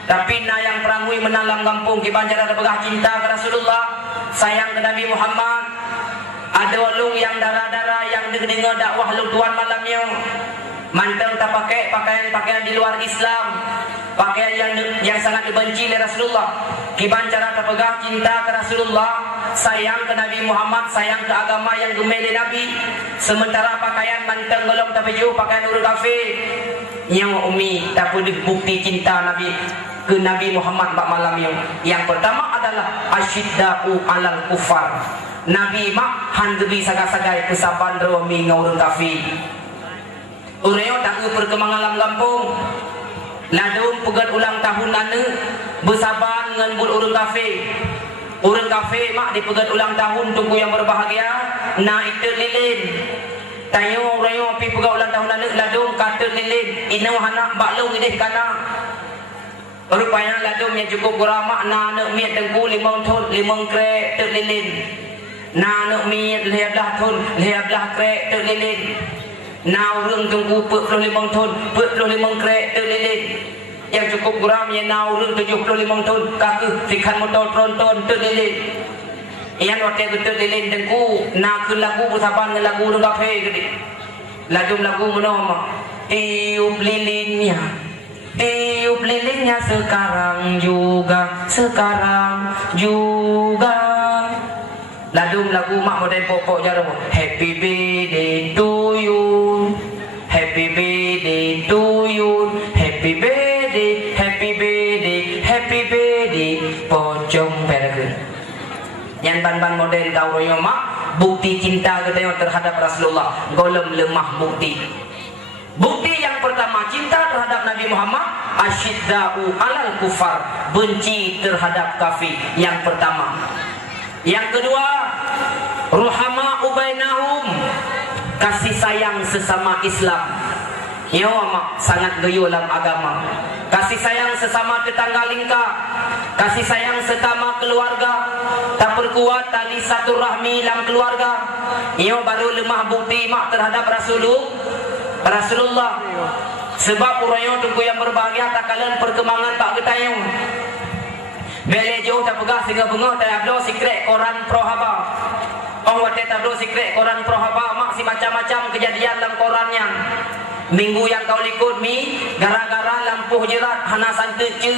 Tapi na yang perangui menalam kampung ki banjar ada begah cinta ke Rasulullah, sayang ke Nabi Muhammad. Ada walung yang darah-darah yang dengar dakwah lu tuan malamnya. Manteng tak pakai pakaian di luar Islam. Pakaian yang sangat dibenci oleh Rasulullah. Kiban cara terpegang cinta ke Rasulullah, sayang ke Nabi Muhammad, sayang ke agama yang gemeli Nabi. Sementara pakaian manteng golong tapi jauh pakaian urut kafir. Yang umi tak boleh bukti cinta Nabi ke Nabi Muhammad bak malam yang pertama adalah asyidda'u alal kufar. Nabi mak han gebi sagai-sagai kesaban romi ngaurun kafir. Ureo tak perkembangan alam kampung. Ladum pegat ulang tahun ane bersabar dengan urun kafe. Urun kafe mak di pegat ulang tahun tunggu yang berbahagia. Na itu lilin. Tayo ureo pi pegat ulang tahun ane ladum kata lilin. Ina hana baklung ini kana. Rupanya ladum yang cukup geramak na ane miat tengku 5 ton 5 kre tek lilin. na nak mi leh belah thun leh belah krek tek lilin nau rương tunggu 45 thun 45 krek tek lilin yang cukup geram yang nau rương 75 thun kaki sikan motor tronton tek lilin yang waktu tek lilin tengku na ke lagu bersaban dengan lagu dengan kafe gede lagu menoma tiup lilinnya sekarang juga lagu mak model pokok jarum happy birthday to you happy birthday to you happy birthday happy birthday happy birthday pocong perakeun yang ban-ban model kau royo mak bukti cinta kita terhadap Rasulullah golem lemah bukti yang pertama cinta terhadap Nabi Muhammad asyidda'u alal kufar benci terhadap kafir yang pertama. Yang kedua, ruhama ubainahum kasih sayang sesama Islam. Ya mak sangat gayuh dalam agama. Kasih sayang sesama tetangga lingkar, kasih sayang sesama keluarga, tak perkuat tali satu rahmi dalam keluarga. Ya baru lemah bukti mak terhadap Rasulullah. Sebab urayo tunggu yang berbahagia tak kalian perkembangan pak getayung. Bele jauh tak pegah sehingga bengah tak ablo sikret koran prohaba. Orang wate tak ablo sikret koran prohaba mak si macam-macam kejadian dalam korannya. Minggu yang kau likut mi gara-gara lampu jerat hana santet je.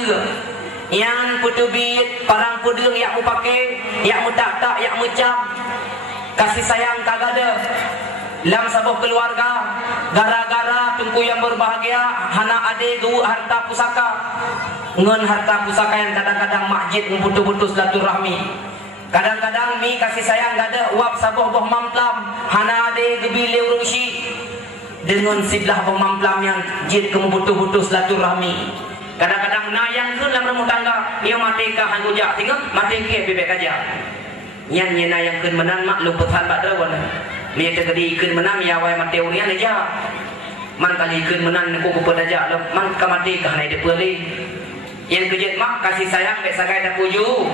Yang putubit parang pudung yang mu pakai, yang mu tak, yang mu cam. Kasih sayang kagak ada. Dalam sebuah keluarga gara-gara tungku yang berbahagia hana ade du harta pusaka ngen harta pusaka yang kadang-kadang masjid membutuh-butuh silaturahmi kadang-kadang mi kasih sayang gak ada uap sabuh boh mamplam hana ade gebile urusi dengan siblah boh mamplam yang jid membutuh-butuh silaturahmi kadang-kadang na yang ke dalam rumah tangga ia mati ke hangujak tinggal mati ke bebek aja yang nyena yang ke menan mak luputan bak drawan ni terjadi ikut menang ya wai mati urian aja man kali ikut menang ku kepada aja man kamati ka hanai de peuli yang kejet mak kasih sayang be sagai tak puju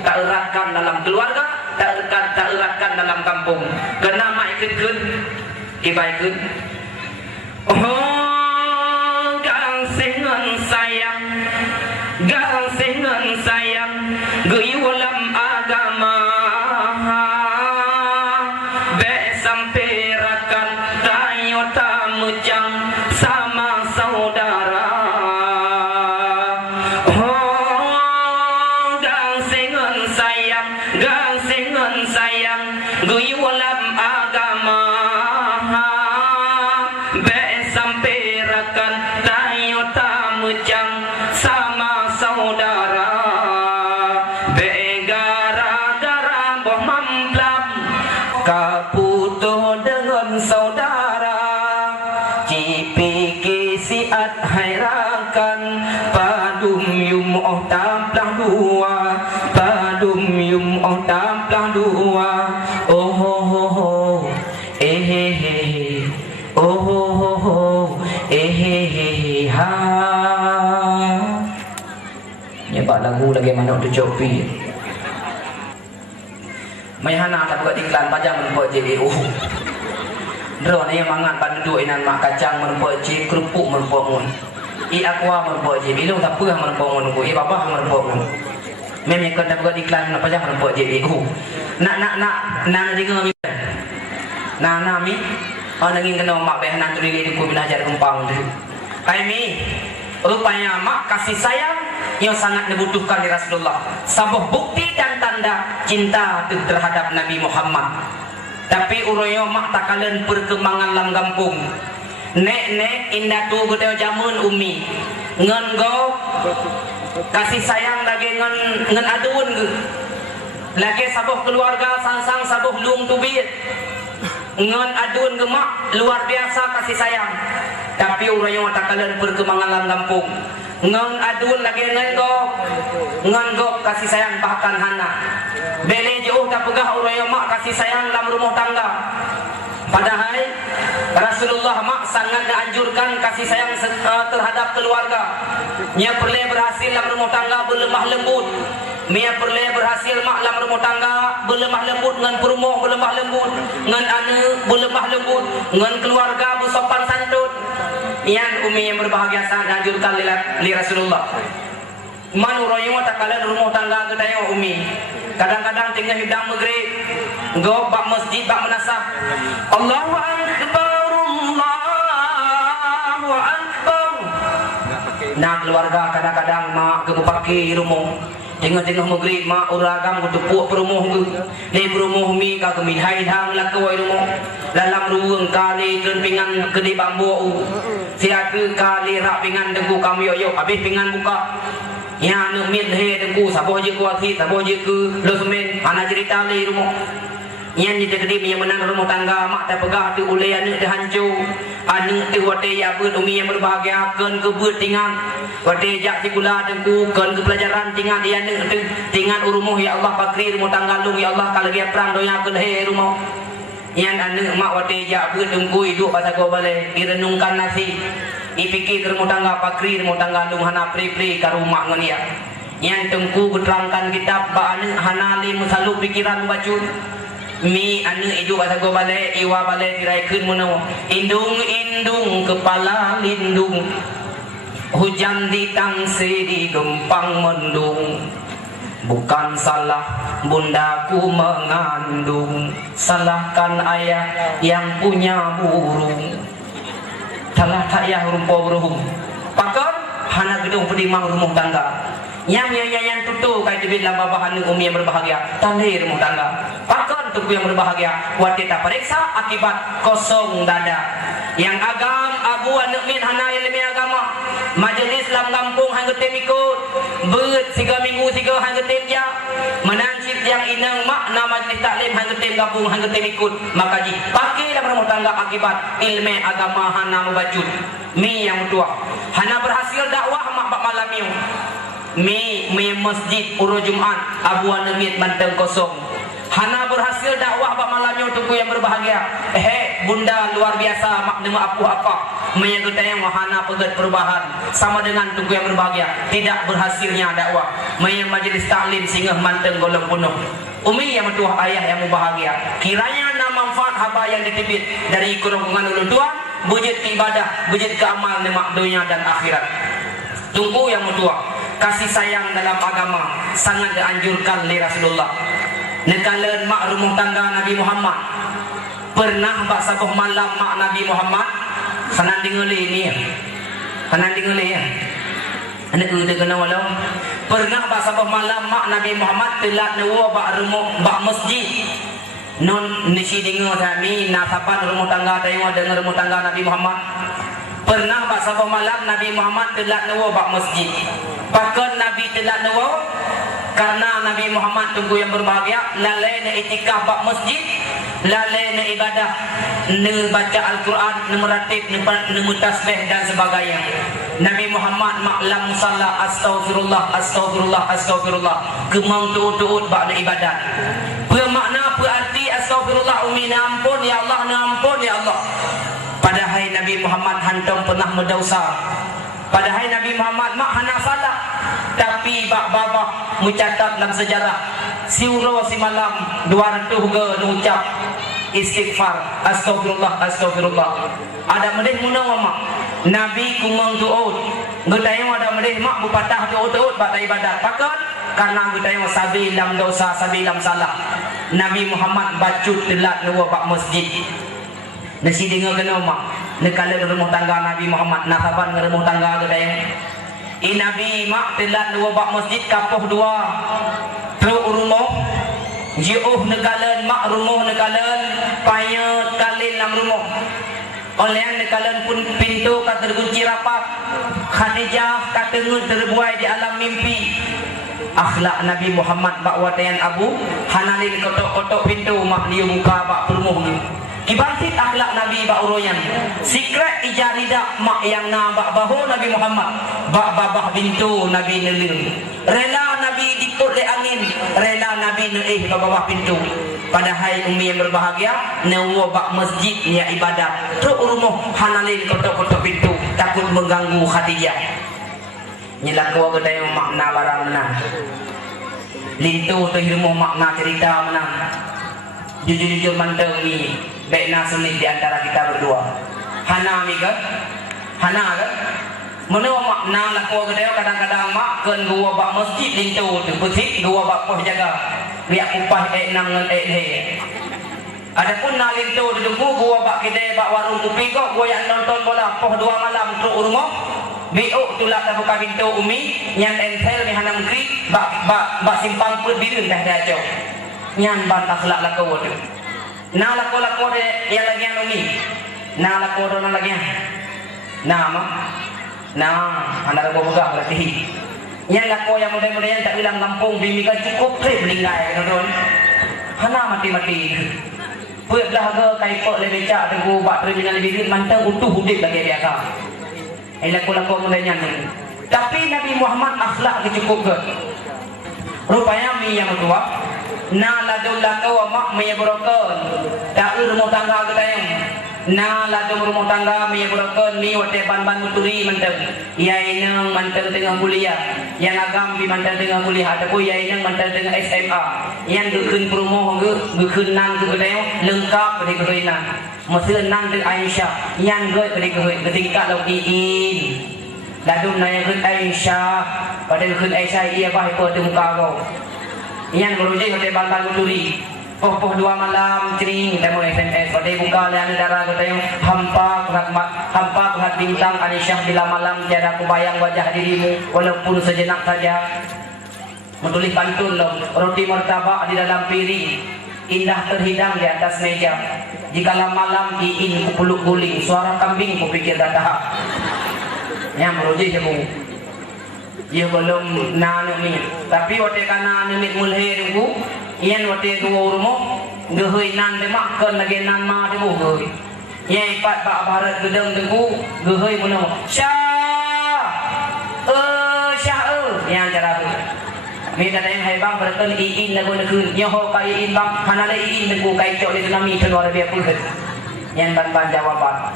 tak eratkan dalam keluarga tak eratkan dalam kampung kena mak ikut kibaikun oh gang sengan sayang geuy dalam agama samperakan tayota mujang sama saudara oh gang sengan sayang geuy dalam agama be samperakan tayota mujang sama saudara be gara-gara boh mamplam kaputuh dengan saudara cipiki siat hairakan padum yum oh tamplah dua padum yum oh tamplah dua oh ho ho ho he oh ho ho ho he ha nyebab lagu lagi mana tu copi Mayhana tak buat iklan pajang menempuk JBU. Drone yang mangan pada dua inan mak kacang menempuk J kerupuk menempuk mun. I aqua menempuk J bilu tak pernah menempuk mun ku. I babah menempuk mun. Memang kau tak buat iklan nak pajang menempuk JBU. Nak dengar mi. Nak mi. Oh nangin kena mak behnan tu diri ku belajar kempang tu. Ai mi. Rupanya mak kasih sayang yang sangat dibutuhkan di Rasulullah. Sebuah bukti dan tanda cinta terhadap Nabi Muhammad. Tapi uroyo mak takalan perkembangan dalam kampung. Nek indah tu gede jamun umi. Ngan go kasih sayang lagi ngan adun ke. Lagi sebuah keluarga sang sebuah luang tubit. Ngan adun ke mak luar biasa kasih sayang. Tapi uroyo takalan perkembangan dalam kampung. Ngan adun lagi ngan go kasih sayang bahkan hana bele jauh tak pegah urayo mak kasih sayang dalam rumah tangga padahal Rasulullah mak sangat dianjurkan kasih sayang terhadap keluarga nya perlu berhasil dalam rumah tangga berlemah lembut Mia perle berhasil mak lam rumah tangga berlemah lembut dengan perumah berlemah lembut dengan anak berlemah lembut dengan keluarga bersopan santun. Yang umi yang berbahagia sangat anjurkan li Rasulullah. Manu royo tak kala rumah tangga kita yang umi. Kadang-kadang tinggal hidang maghrib, go bak masjid bak menasah. Allahu akbar, Allahu akbar. Nah keluarga kadang-kadang mak ke pakai rumah. Tengah-tengah maghrib mak uragam ku tepuk perumah ke. Ni perumah mi ka kemi hai hang la ke wai rumah. Dalam ruang kali kelenpingan gede bambu. Siapa kali rak pingan dengku kami yo habis pingan buka. Ya nu mit he dengku sabo je ku akhir sabo je ke losmen ana cerita le rumah. Yang kita gede yang menang rumah tangga mak tak pegah tu ulai anak dah hancur. Anak tu wate ya beut umi yang berbahagia kan ke beut tinggal. Wate jak sekolah dengku kan ke pelajaran tinggal dia anak tu tinggal rumah ya Allah pakri rumah tangga lu ya Allah kalau dia perang doya ke he rumah. Yang anak mak wate jak beut dengku hidup pasal go balik direnungkan nasi. Ipikir ke rumah tangga pakri rumah tangga lu hana pri-pri ka rumah ngan dia. Yang tengku keterangkan kitab ba anak hana li musalu pikiran bacun. Mi anu hidup asa go balik iwa balik tirai keun menawa indung kepala lindung hujan ditangse di gempang mendung bukan salah bundaku mengandung salahkan ayah yang punya burung salah tak rumpau burung pakar hana gedung pedimang rumah tangga yang tutu kai tibit dalam babahan umi yang berbahagia tandai rumah tangga pakon tuku yang berbahagia watita periksa akibat kosong dada yang agam abu anak min hana ilmi agama majelis lam kampung hang getem ikut beut 3 minggu 3 hang getem ja menancit yang inang makna majlis taklim hang getem gabung hang getem ikut maka ji pakai dalam rumah tangga akibat ilmu agama hana membacut mi yang tua hana berhasil dakwah mak bak malam yu mi masjid uru Jumat abu anemit banteng kosong hana berhasil dakwah bak malamnya tuku yang berbahagia bunda luar biasa mak nema apa menyegeta yang hana pegat perubahan sama dengan tuku yang berbahagia tidak berhasilnya dakwah majlis taklim singgah manteng golong penuh umi yang mentua ayah yang berbahagia kiranya na manfaat haba yang ditibit dari kurungan ulun tua bujit ibadah bujit ke amal nema dunia dan akhirat tunggu yang mentua kasih sayang dalam agama sangat dianjurkan oleh Rasulullah. Nekalan mak rumah tangga Nabi Muhammad pernah bak sabuh malam mak Nabi Muhammad kanan dingeli ni kanan dingeli ya anak udah kena walau pernah bak sabuh malam mak Nabi Muhammad telat nawa bak rumah bak masjid non nisi dengar kami nasapan rumah tangga tengok dengar rumah tangga Nabi Muhammad pernah bak sabuh malam Nabi Muhammad telat nawa bak masjid pakon Nabi telah nawa karena Nabi Muhammad tunggu yang berbahagia lalai na itikaf bak masjid lalai na ibadah ne baca Al-Quran ne meratib ne mutasbih dan sebagainya Nabi Muhammad maklam salah astaghfirullah astaghfirullah astaghfirullah kemang tuut-tuut bak na ibadat bermakna berarti astaghfirullah umi na ampun ya Allah na ampun ya Allah padahal Nabi Muhammad hantam pernah mendosa padahal Nabi Muhammad mak hana salah tapi bak babah mencatat dalam sejarah siuro si malam 200 ke ucap istighfar astagfirullah astagfirullah ada medih munang mak Nabi kumang tuut ngetayo ada medih mak bupatah tuut bak ibadat pakon karena ngetayo sabilam dosa sabilam salah Nabi Muhammad bacut telat nuwa bak masjid nasi dengar kena mak nekala rumah tangga Nabi Muhammad nasaban rumah tangga ke dayang Nabi mak telat dua bak masjid kapuh dua truk rumah jiuh nekalan mak rumah nekalan payat kalin dalam rumah oleh yang nekalan pun pintu kata terkunci rapat Khadijah kata terbuai di alam mimpi akhlak Nabi Muhammad bak watayan abu hanalin kotok-kotok pintu mak dia buka bak rumah ni Ibarat akhlak Nabi bak uroyan sikret ijarida mak yang na bak bahu Nabi Muhammad bak babah pintu Nabi nelim rela Nabi diput le angin rela Nabi neih bak babah pintu padahal umi yang berbahagia newo bak masjid nia ibadat truk rumah hanalin kotok-kotok pintu takut mengganggu Khadijah nyelak wa gedai makna barang na Lintu tu ilmu makna cerita menang. Jujur-jujur manteng ni baikna sunit di antara kita berdua. Hana mi ke? Hana ke? Menua makna laku ke dia kadang-kadang mak ken gua bak masjid lintu tu betik gua bak poh jaga. Biak upah nam ngan he. Adapun na lintu tu gua bak kedai bak warung kopi kok gua yang nonton bola poh 2 malam truk rumah. Biuk tulak tak buka pintu umi yang entel ni hana mengkri bak simpang pun birun dah dah jauh. Nyan ban akhlak laku tu. Na laku de yang lagi yang umi. Na laku do na lagi. Nama. Nah, anda rebo begah berarti. Yang laku yang muda-muda yang tak bilang kampung bimi kan cukup trip meninggal kan. Hana mati-mati. Puat belaga kai pok le becak tengku bak terminal birit mantang utuh hudip lagi biasa. Laku-laku mudanya ni. Tapi Nabi Muhammad akhlak cukup ke. Rupanya mi yang kedua. Na ladum laku mak mi berokon. Tak rumah tangga kita yang. Na ladum rumah tangga mi berokon mi wate ban-ban muturi manteng. Yai nang manteng tengah kuliah. Yang agam di manteng tengah kuliah ataupun yai nang manteng tengah SMA. Yang gekun perumoh gekun nang tu kita yang lengkap dari kehinan. Masa nang tu Aisyah yang gue ketingkat lo iin. Ladum na yang Aisyah pada gekun Aisyah ia bah apa tu muka kau. Yang beruji wate ban-ban muturi. Poh 2 malam cering temu SMS pada buka lian darah kata yang hampa kuhat bintang Aisyah bila malam tiada aku bayang wajah dirimu walaupun sejenak saja. Menulis pantun loh roti martabak di dalam piring indah terhidang di atas meja. Jikalau malam iin ku peluk guling suara kambing ku pikir dah tahap. Yang beruji je dia belum nanu ni tapi wate kana nemit mulhe dulu ian wate dua rumah gehoi nan de makan lagi nan ma de gehoi yang pat bak barat gedeng dulu gehoi munau syah yang cara tu mi kata yang hai bang berken iin lagu negeri nyoho kai iin bang hana le iin dulu kai cok le tsunami keluar dia pun yang ban jawaban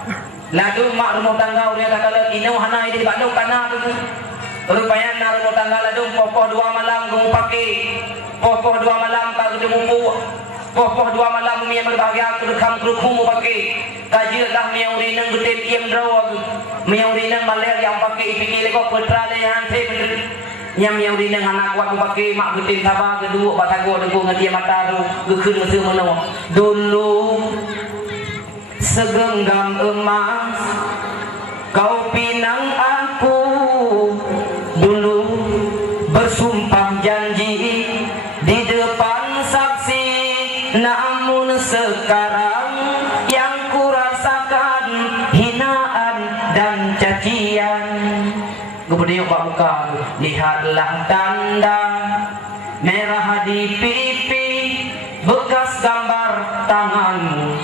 lalu mak rumah tangga uria kata ino hana ini bak no kana tu. Rupanya na rumah tangga ladung popoh 2 malam kamu pakai popoh 2 malam kalau ketemu popoh 2 malam mi berbahagia aku rekam kerukumu pakai kajilah mi yang rinang gede tiam draw mi yang rinang maler yang pakai ipikil kok putra le yang yang rinang anak kuat pakai mak gede sabar kedua batago dengku ngati mataru gekeun meseu meuneu dulu segenggam emas kau pinang aku dulu bersumpah janji di depan saksi namun sekarang yang kurasakan hinaan dan cacian. Kemudian pak muka lihatlah tanda merah di pipi bekas gambar tanganmu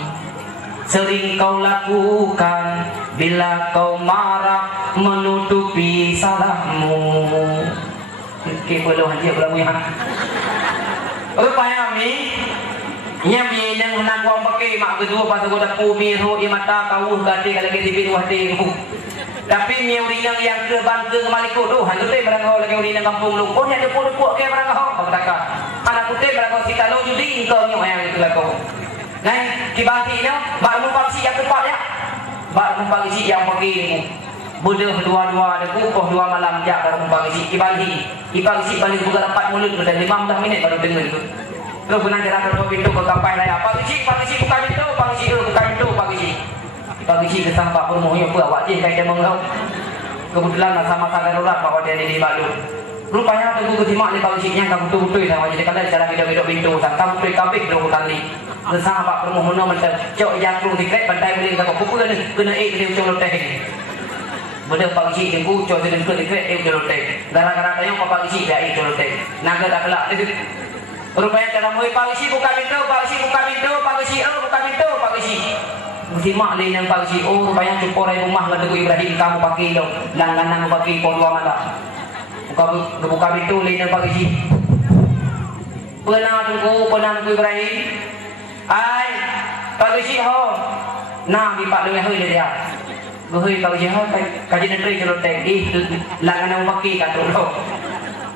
sering kau lakukan bila kau marah menutupi salahmu. Okey perlu hati aku ya. Rupanya mi yang mi nang nak kau pakai mak kedua pas aku dah pumiru di mata kau gade kalau ke TV wahde ku. Tapi mi urinang yang ke bangke kemali ku doh hang teh barang kau lagi urinang kampung lu. Oh ada pok ke barang kau takkan. Anak putih barang kau kita lu judi kau nyo yang itu kau. Nah, dibagi ni, baru pagi yang tepat ya. Baru pagi yang pagi bodoh dua-dua ada kukuh 2 malam jak baru pagi dibagi. Dibagi balik buka 4 mulut dan 15 minit baru dengar tu. Terus guna jalan terus pintu ke kapai raya. Pagi buka pintu, buka pintu pagi. Pagi kesang pak permohon apa awak je kaitan mengau. Kebetulan sama-sama darurat bawa dia di balu. Rupanya tunggu ketimak ni pagi yang kamu betul-betul sama jadi kalau cara bidok-bidok pintu kamu kabik dua kali. Bersama pak permohon macam cok jatuh tiket pantai boleh tak apa ni kena dia ucap loteh ni. Benda pagi tunggu cok dia kena tiket ucap loteh. Gara-gara tayang pagi dia ucap loteh. Naga dah kelak dia. Rupanya cara mulai pagi buka pintu, buka pintu. Simak lain yang pagi rupanya cupor rumah dengan Teguh Ibrahim kamu pakai lo. Langganan pakai pon 2 malam. Buka pintu lain yang pagi. Pernah tunggu Ibrahim. Ai pagi ho. Nah di pak dengan hơi dia. Hơi pagi ho kaji negeri kalau teh langganan pakai kata lo.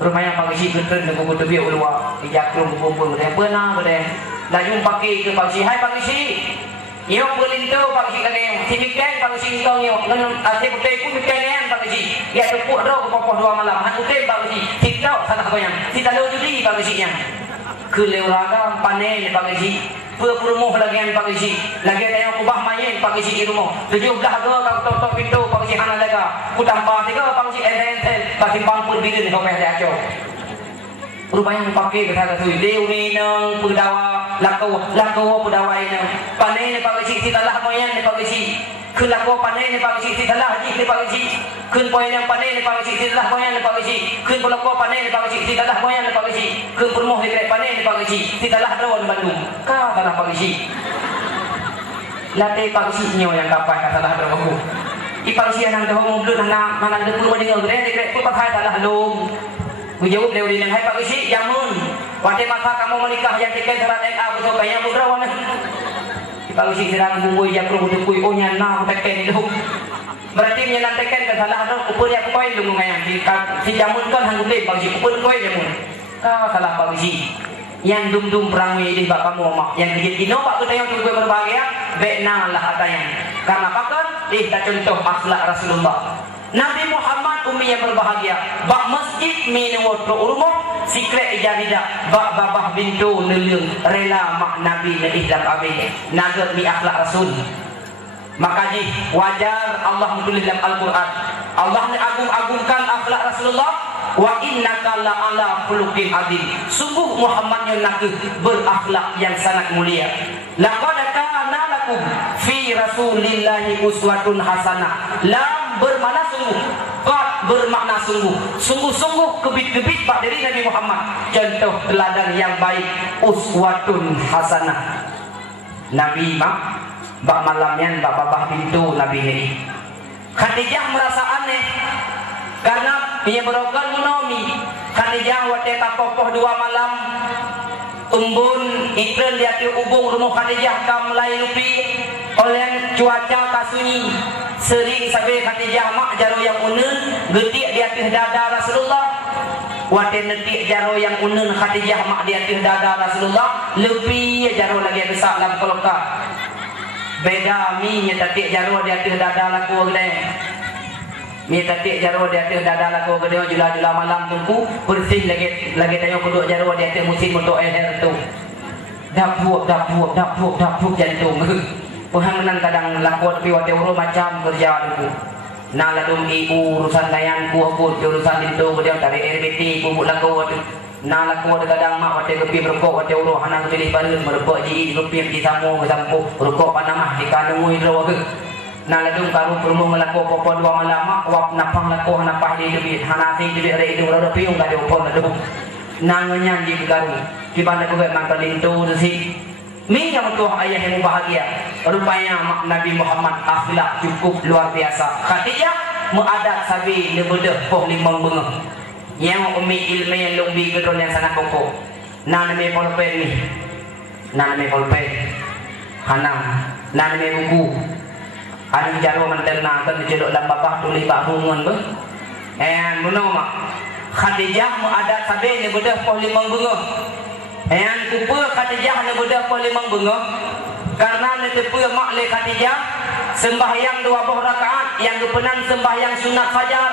Rumahnya pagi kentren dengan buku tebiak ulua dijakrum kumpul ke pernah ke laju pakai ke pagi hai pagi yo pelinto pagi kadang timikeng pagi tong yo ngan ate putih ku mikeng pagi ya tepuk ro popoh 2 malam han putih pagi tikau salah koyang tidak lo judi pagi nya ke lewraga panen pagi perumuh lagi pagi lagi tayang kubah main pagi di rumah 17 ka tok pintu pagi hana lega ku tambah 3 pagi enten pagi pampul bidin kau peh dia aco rupanya pakai kata tu dew ni nang pedawa lako pedawa ini panen pagi si talah moyan pagi kun lako panen pagi si talah ji pagi kun poin yang panen pagi si talah moyan pagi kun lako panen pagi si talah moyan pagi kun permoh di panen pagi si talah ron Bandung ka talah pagi latih pagi nyo yang kapai kata talah ron ipang siya nang dahong blue nang depulo di ngel gede pun pakai talah lum jawab lewat yang hai pagi jamun pada masa kamu menikah yang tiket serat NA betul kaya mudra wana pagi serang bumbu yang perlu dukui oh nyana teken itu berarti nyenan teken ke salah ada upur yang koi lungu ngayang si jamun kan hang gede pagi upur koi jamun ka salah pagi yang dum perang ini bak kamu mak yang digit dino pak kita yang tunggu berbahagia bekna lah atayang karena apa kan tak contoh akhlak Rasulullah Nabi Muhammad umi yang berbahagia bak masjid minawat urumah sikret ijarida bak babah bintu nelung rela mak Nabi na ihlak abih nagat mi akhlak Rasul maka ji wajar Allah menulis dalam Al-Quran Allah agung-agungkan akhlak Rasulullah wa innaka la ala khuluqin adzim sungguh Muhammad yang nak berakhlak yang sangat mulia laqad kana lakum fi rasulillahi uswatun hasanah lam bermakna sungguh qad bermakna sungguh kebit-kebit pak dari Nabi Muhammad contoh teladan yang baik uswatun hasanah Nabi mak bak malamnya bak babah pintu Nabi ini Khadijah merasa aneh karena ia berokan menomi Khadijah wate tapopoh 2 malam umbun iklan dia ti ubung rumah Khadijah kam lai lupi oleh cuaca kasunyi sering sampai Khadijah mak jaro yang unen getik dia ti dada Rasulullah wate netik jaro yang unen Khadijah mak dia ti dada Rasulullah lebih jaro lagi besar dalam kolokah beda mi nya tatik jaro dia ti dada laku gede mi tatik jaro dia ti dada laku gede jula malam tungku bersih lagi tayo keduk jaro dia ti musim untuk air tu dapuk jantung Tuhan menang kadang laku tapi wate uro macam kerja aku na ladum urusan layan ku aku urusan itu dia dari RBT ku laku na laku kadang mak wate gepi berkok wate uro hanang pilih bareun berkok ji gepi di sampo berkok panamah di kanung iro ke na ladum karu perlu melaku popo 2 malam mak wap napang laku napah di debi hanasi debi re itu ro piung ka opon ladum nanganyan di karu di banda ku mang kalintu si mi yang tuh ayah yang bahagia rupanya Nabi Muhammad akhlak cukup luar biasa Khadijah muadat sabi nebedah poh 5 bengah yang umi ilmu yang lumbi gedron yang sangat pokok naname polpen ni naname polpen hanang naname buku anu jaro menterna kan dijelok dalam babah tulis bak hungun be buno mak Khadijah muadat sabi nebedah poh 5 bengah kupa Khadijah na bedah po 5 bengah karena netepe mak le Khadijah sembahyang 20 rakaat yang kepenan sembahyang sunat fajar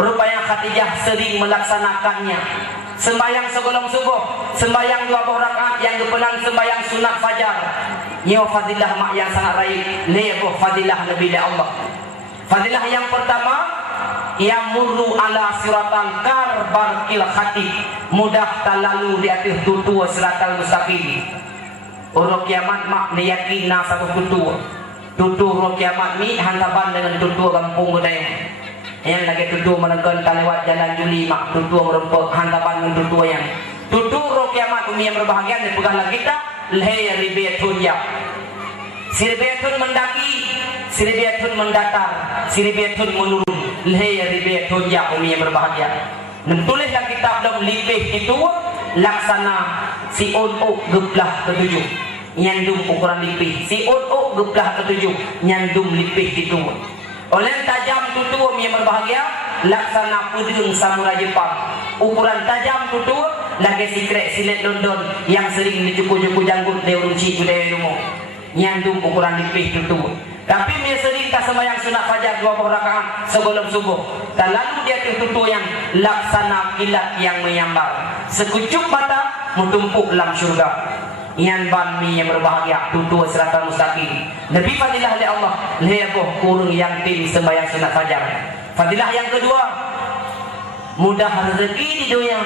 rupanya Khadijah sering melaksanakannya sembahyang sebelum subuh sembahyang 20 rakaat yang kepenan sembahyang sunat fajar nyo fadilah mak yang sangat raih lebo fadilah Nabi Allah fadilah yang pertama yang murru ala siratal karbarkil khatib mudah talalu di atas tutua siratal mustaqim urut kiamat mak niyakina satu tutu urut kiamat mi hantaban dengan tutu kampung gedaya yang lagi tutu menengkan lewat jalan juli mak tutu merempuk hantaban dengan tutu yang tutu urut kiamat umi yang berbahagia dan pegang lagi kita lehya ribetun ya siribetun mendaki siribetun mendatar siribetun menurun lehya ribetun ya umi yang berbahagia menulislah kitab dalam lipih itu laksana si on-o geblah ketujuh nyandung ukuran lipih si on-o geblah ketujuh nyandung lipih itu oleh tajam tutu yang berbahagia laksana pudung samurai Jepang ukuran tajam tutu lagi sikrek silet London yang sering dicukur-cukur janggut dia runci budaya ilmu nyandung ukuran lipih tutu. Tapi dia sering tak sembahyang sunat fajar 20 rakaat sebelum subuh. Dan lalu dia tutu yang laksana kilat yang menyambar. Sekucup mata mentumpuk dalam syurga. Ian bami yang berbahagia tutu siratan mustaqim. Lebih fadilah oleh Allah leboh kurung yang tim sembahyang sunat fajar. Fadilah yang kedua, mudah rezeki di dunia,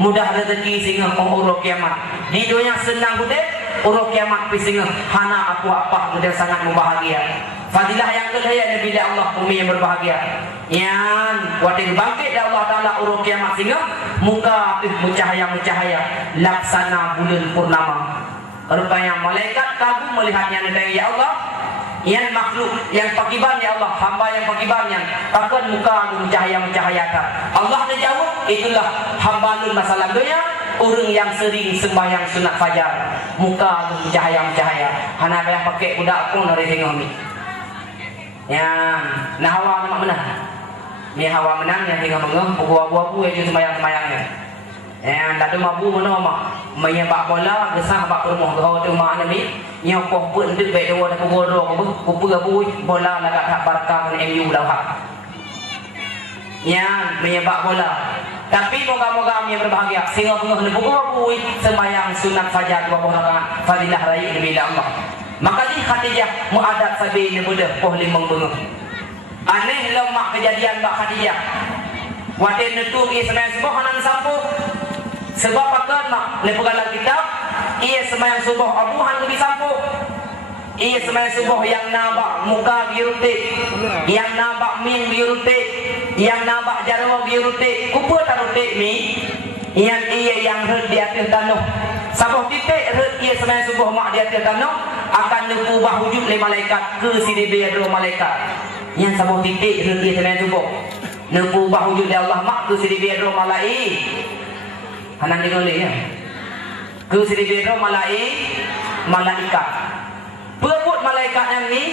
mudah rezeki sehingga uruk kiamat. Di dunia senang hudep, uruk kiamat sehingga hana apa-apa sudah sangat berbahagia. Fadilah yang kedua ya Nabi Allah umi yang berbahagia. Yang watin bangkit dari Allah Taala uruk kiamat sehingga muka bercahaya laksana bulan purnama. Rupanya malaikat kagum melihatnya dan ya Allah, yang makhluk yang pakiban ya Allah, hamba yang pakibannya takkan muka mencahaya-mencahayakan. Allah menjawab, itulah hamba lun masalah dunia, orang yang sering sembahyang sunat fajar, muka mencahaya-mencahaya. Hana payah pakai budak pun dari tengok ni. Yang nah hawa nama menang. Ni hawa menang yang tinggal mengem buku-buku yang sembahyang-sembayangnya. Yang tak ada mabu mana mak. Menyebab bola gesah bak rumah kau tu mak ni. Yang kau pun dek baik dua dah pukul 2 kupu gabu bola lagat hak Barca dengan MU dah hak. Yang menyebab bola. Tapi moga-moga kami berbahagia sehingga pengah pukul sembahyang sunat fajar 20 rakaat fadilah raya Nabi Allah. Maka di Khadijah muadat sabi ni mudah poh limang bunga. Aneh lemak kejadian Mbak Khadijah. Watin netung sembahyang subuh hanan sampuh. Sebab pakat mak lepukan kitab ia sembahyang subuh Abu Han lebih sampuh. Ia sembahyang subuh yang nampak muka birutik, yang nampak min birutik, yang nampak jarwa birutik, kupa tarutik mi. Yang ia red di atas tanah. Sabuh titik red ia sembahyang subuh mak di atas tanah akan berubah wujud oleh malaikat ke sini ada malaikat. Yang sabuh titik red ia sembahyang subuh berubah wujud dari Allah mak ke sini ada malaikat. Hanan dengar ni ya. Ke sini ada malaikat. Berebut malaikat yang ni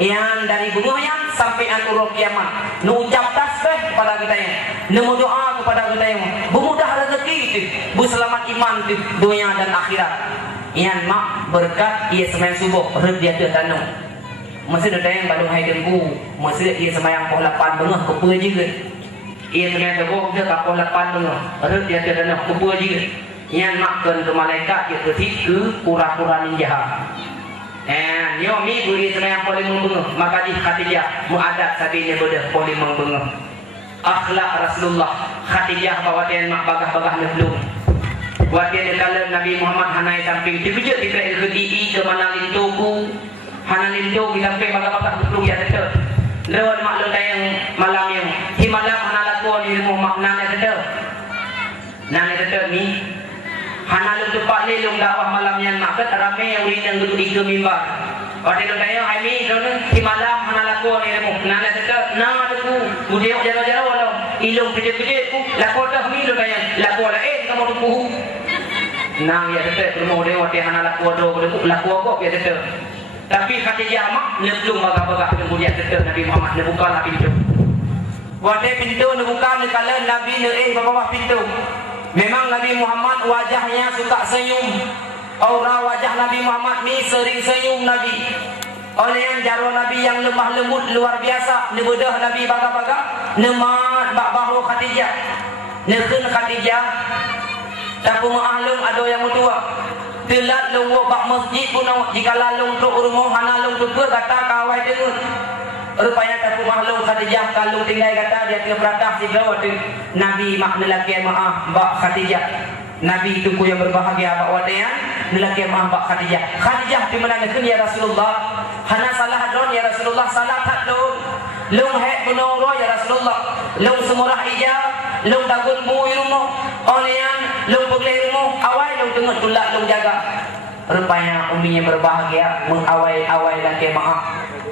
yang dari bunganya sampai anturul kiamat. Nu ucap tasbih kepada kita yang, nu doa kepada kita yang, bermudah rezeki itu, berselamat iman itu dunia dan akhirat. Yang mak berkat ia sembahyang subuh red dia tu tanung. Mesti ada yang balung hai dengku, mesti ia sembahyang pukul 8 bengah kepa juga. Ia sembahyang subuh dia tak pukul 8 bengah red dia tu tanung kepa juga. Yang mak ke malaikat dia ke pura-pura ninja. Yo mi buri sembahyang paling membengah maka di Khadijah muadat sabine bodoh paling membengah. Akhlak Rasulullah Khadijah bawa dia mak bagah-bagah nebelum. Buat dia kalau Nabi Muhammad hanai samping dipijak di kerajaan kedii ke mana lintuku hana lintu di samping bagah-bagah nebelum ya tetap. Lewat mak lu yang malam yang di malam hana laku di rumah maknanya tetap. Nanya tetap ni hana lu tepat lelung dakwah malam yang mak ket ramai yang urin duduk di mimbar. Waktu itu saya Aimi dona di malam hana laku ni rumah. Nanya tetap na tu budaya jaro-jaro walau ilung pije-pije ku laku dah mi lu tanya laku kamu tu puhu. Nang ya tetap rumah dia waktu hana laku laku kok ya tetap. Tapi Khadijah mak lebelum bagah-bagah kemudian tetap Nabi Muhammad bukalah pintu. Waktu pintu buka ni kalau Nabi ni bawah pintu. Memang Nabi Muhammad wajahnya suka senyum. Aura wajah Nabi Muhammad ni sering senyum Nabi. Oleh yang jaro Nabi yang lemah lembut luar biasa. Nebedah Nabi baga-baga. Nemat bak bahu Khadijah. Nekun Khadijah. Tapi ma'ahlum ada yang mutua. Telat lunggu bak masjid pun jika lalung tu rumah hana lung tu kata kawai dengun. Rupanya tak maklum Khadijah kalau tinggal kata dia kena beratah si waktu Nabi mak lelaki maaf Mbak Khadijah. Nabi itu yang berbahagia Mbak Wadian lelaki maaf Mbak Khadijah. Khadijah di mana nak ya Rasulullah? Hana salah don ya Rasulullah salah tak don. Lung hek menoro ya Rasulullah. Lung semurah hijau, lung dagun bu rumah. Olean lung begleh rumah awal lung tengah tulak lung jaga. Rupanya umi yang berbahagia mengawai-awai lelaki maaf.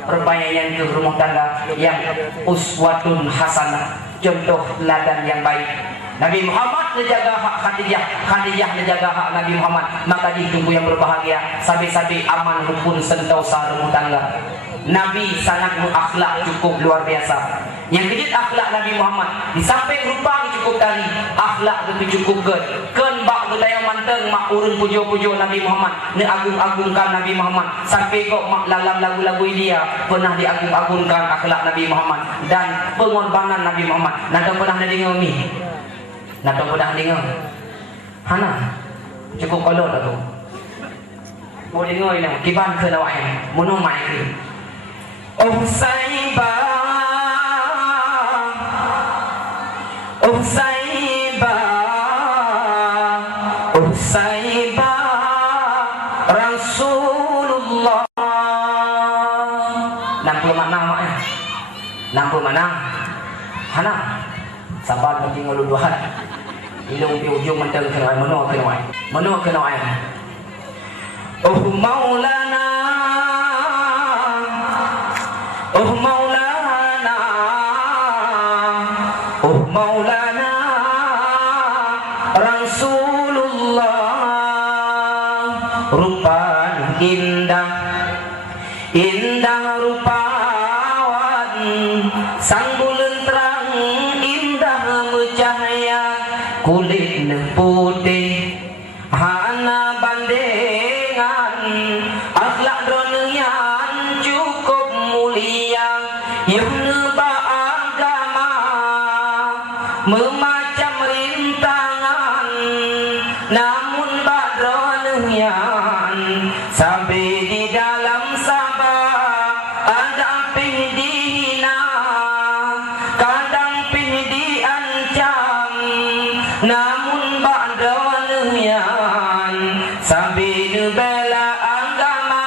Rupanya yang di rumah tangga yang uswatun hasanah, contoh ladan yang baik. Nabi Muhammad menjaga hak Khadijah, Khadijah menjaga hak Nabi Muhammad, maka ditunggu yang berbahagia, sabi-sabi aman rukun sentosa rumah tangga. Nabi sangat berakhlak cukup luar biasa. Yang kejut akhlak Nabi Muhammad. Di samping rupa cukup tadi, akhlak itu cukup ke. Ken bak tu tayang manteng mak urun pujo-pujo Nabi Muhammad. Ne agung-agungkan Nabi Muhammad. Sampai kok mak dalam lagu-lagu dia pernah diagung-agungkan akhlak Nabi Muhammad dan pengorbanan Nabi Muhammad. Nada pernah dengar ni? Nada pernah dengar? Hana. Cukup kolot tu. Boleh dengar ni. Kiban ke lawak yang mono mai ke. Oh saibah, oh saibah, oh saibah Rasulullah. 60 makna mak ya. 60 makna. Hana. Sabar mesti ngeluluhan. Ilung di ujung menteng kena mono kena ai. Mono kena ai. Oh Maulana, oh Maulana, oh Maulana Rasulullah. Rupan indah, indah rupawan, sang bulan terang indah bercahaya, kulit putih hana bandengan, akhlak donian cukup mulia, yang agama memacam rintangan, namun badronian sampai di dalam sabah ada pih dihina, kadang pih diancam, namun badronian sampai dibela agama.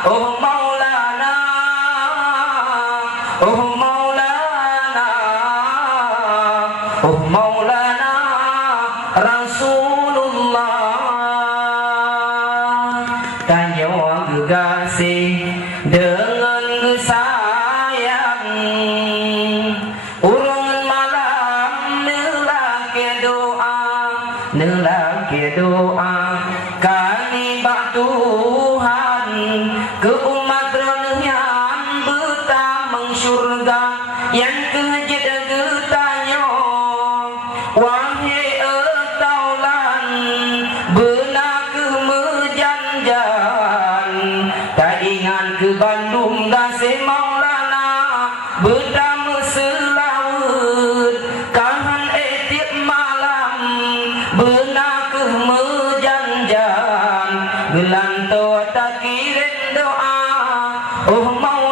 Oh Maulana, oh Maulana, oh Maulana Rasulullah. Tanyo gegasih dengan gesayang, urungan malam nelaki doa kami bak Tuhan ke umat ronian betamang syurga yang kejid getanyo. Wahai etaulan benak ke mejanjan, tak ingat ke Bandung gasih Maulana betama selaut kahan etiap malam benak ke mejanjan gelanto tak kirim doa. Oh Maulana,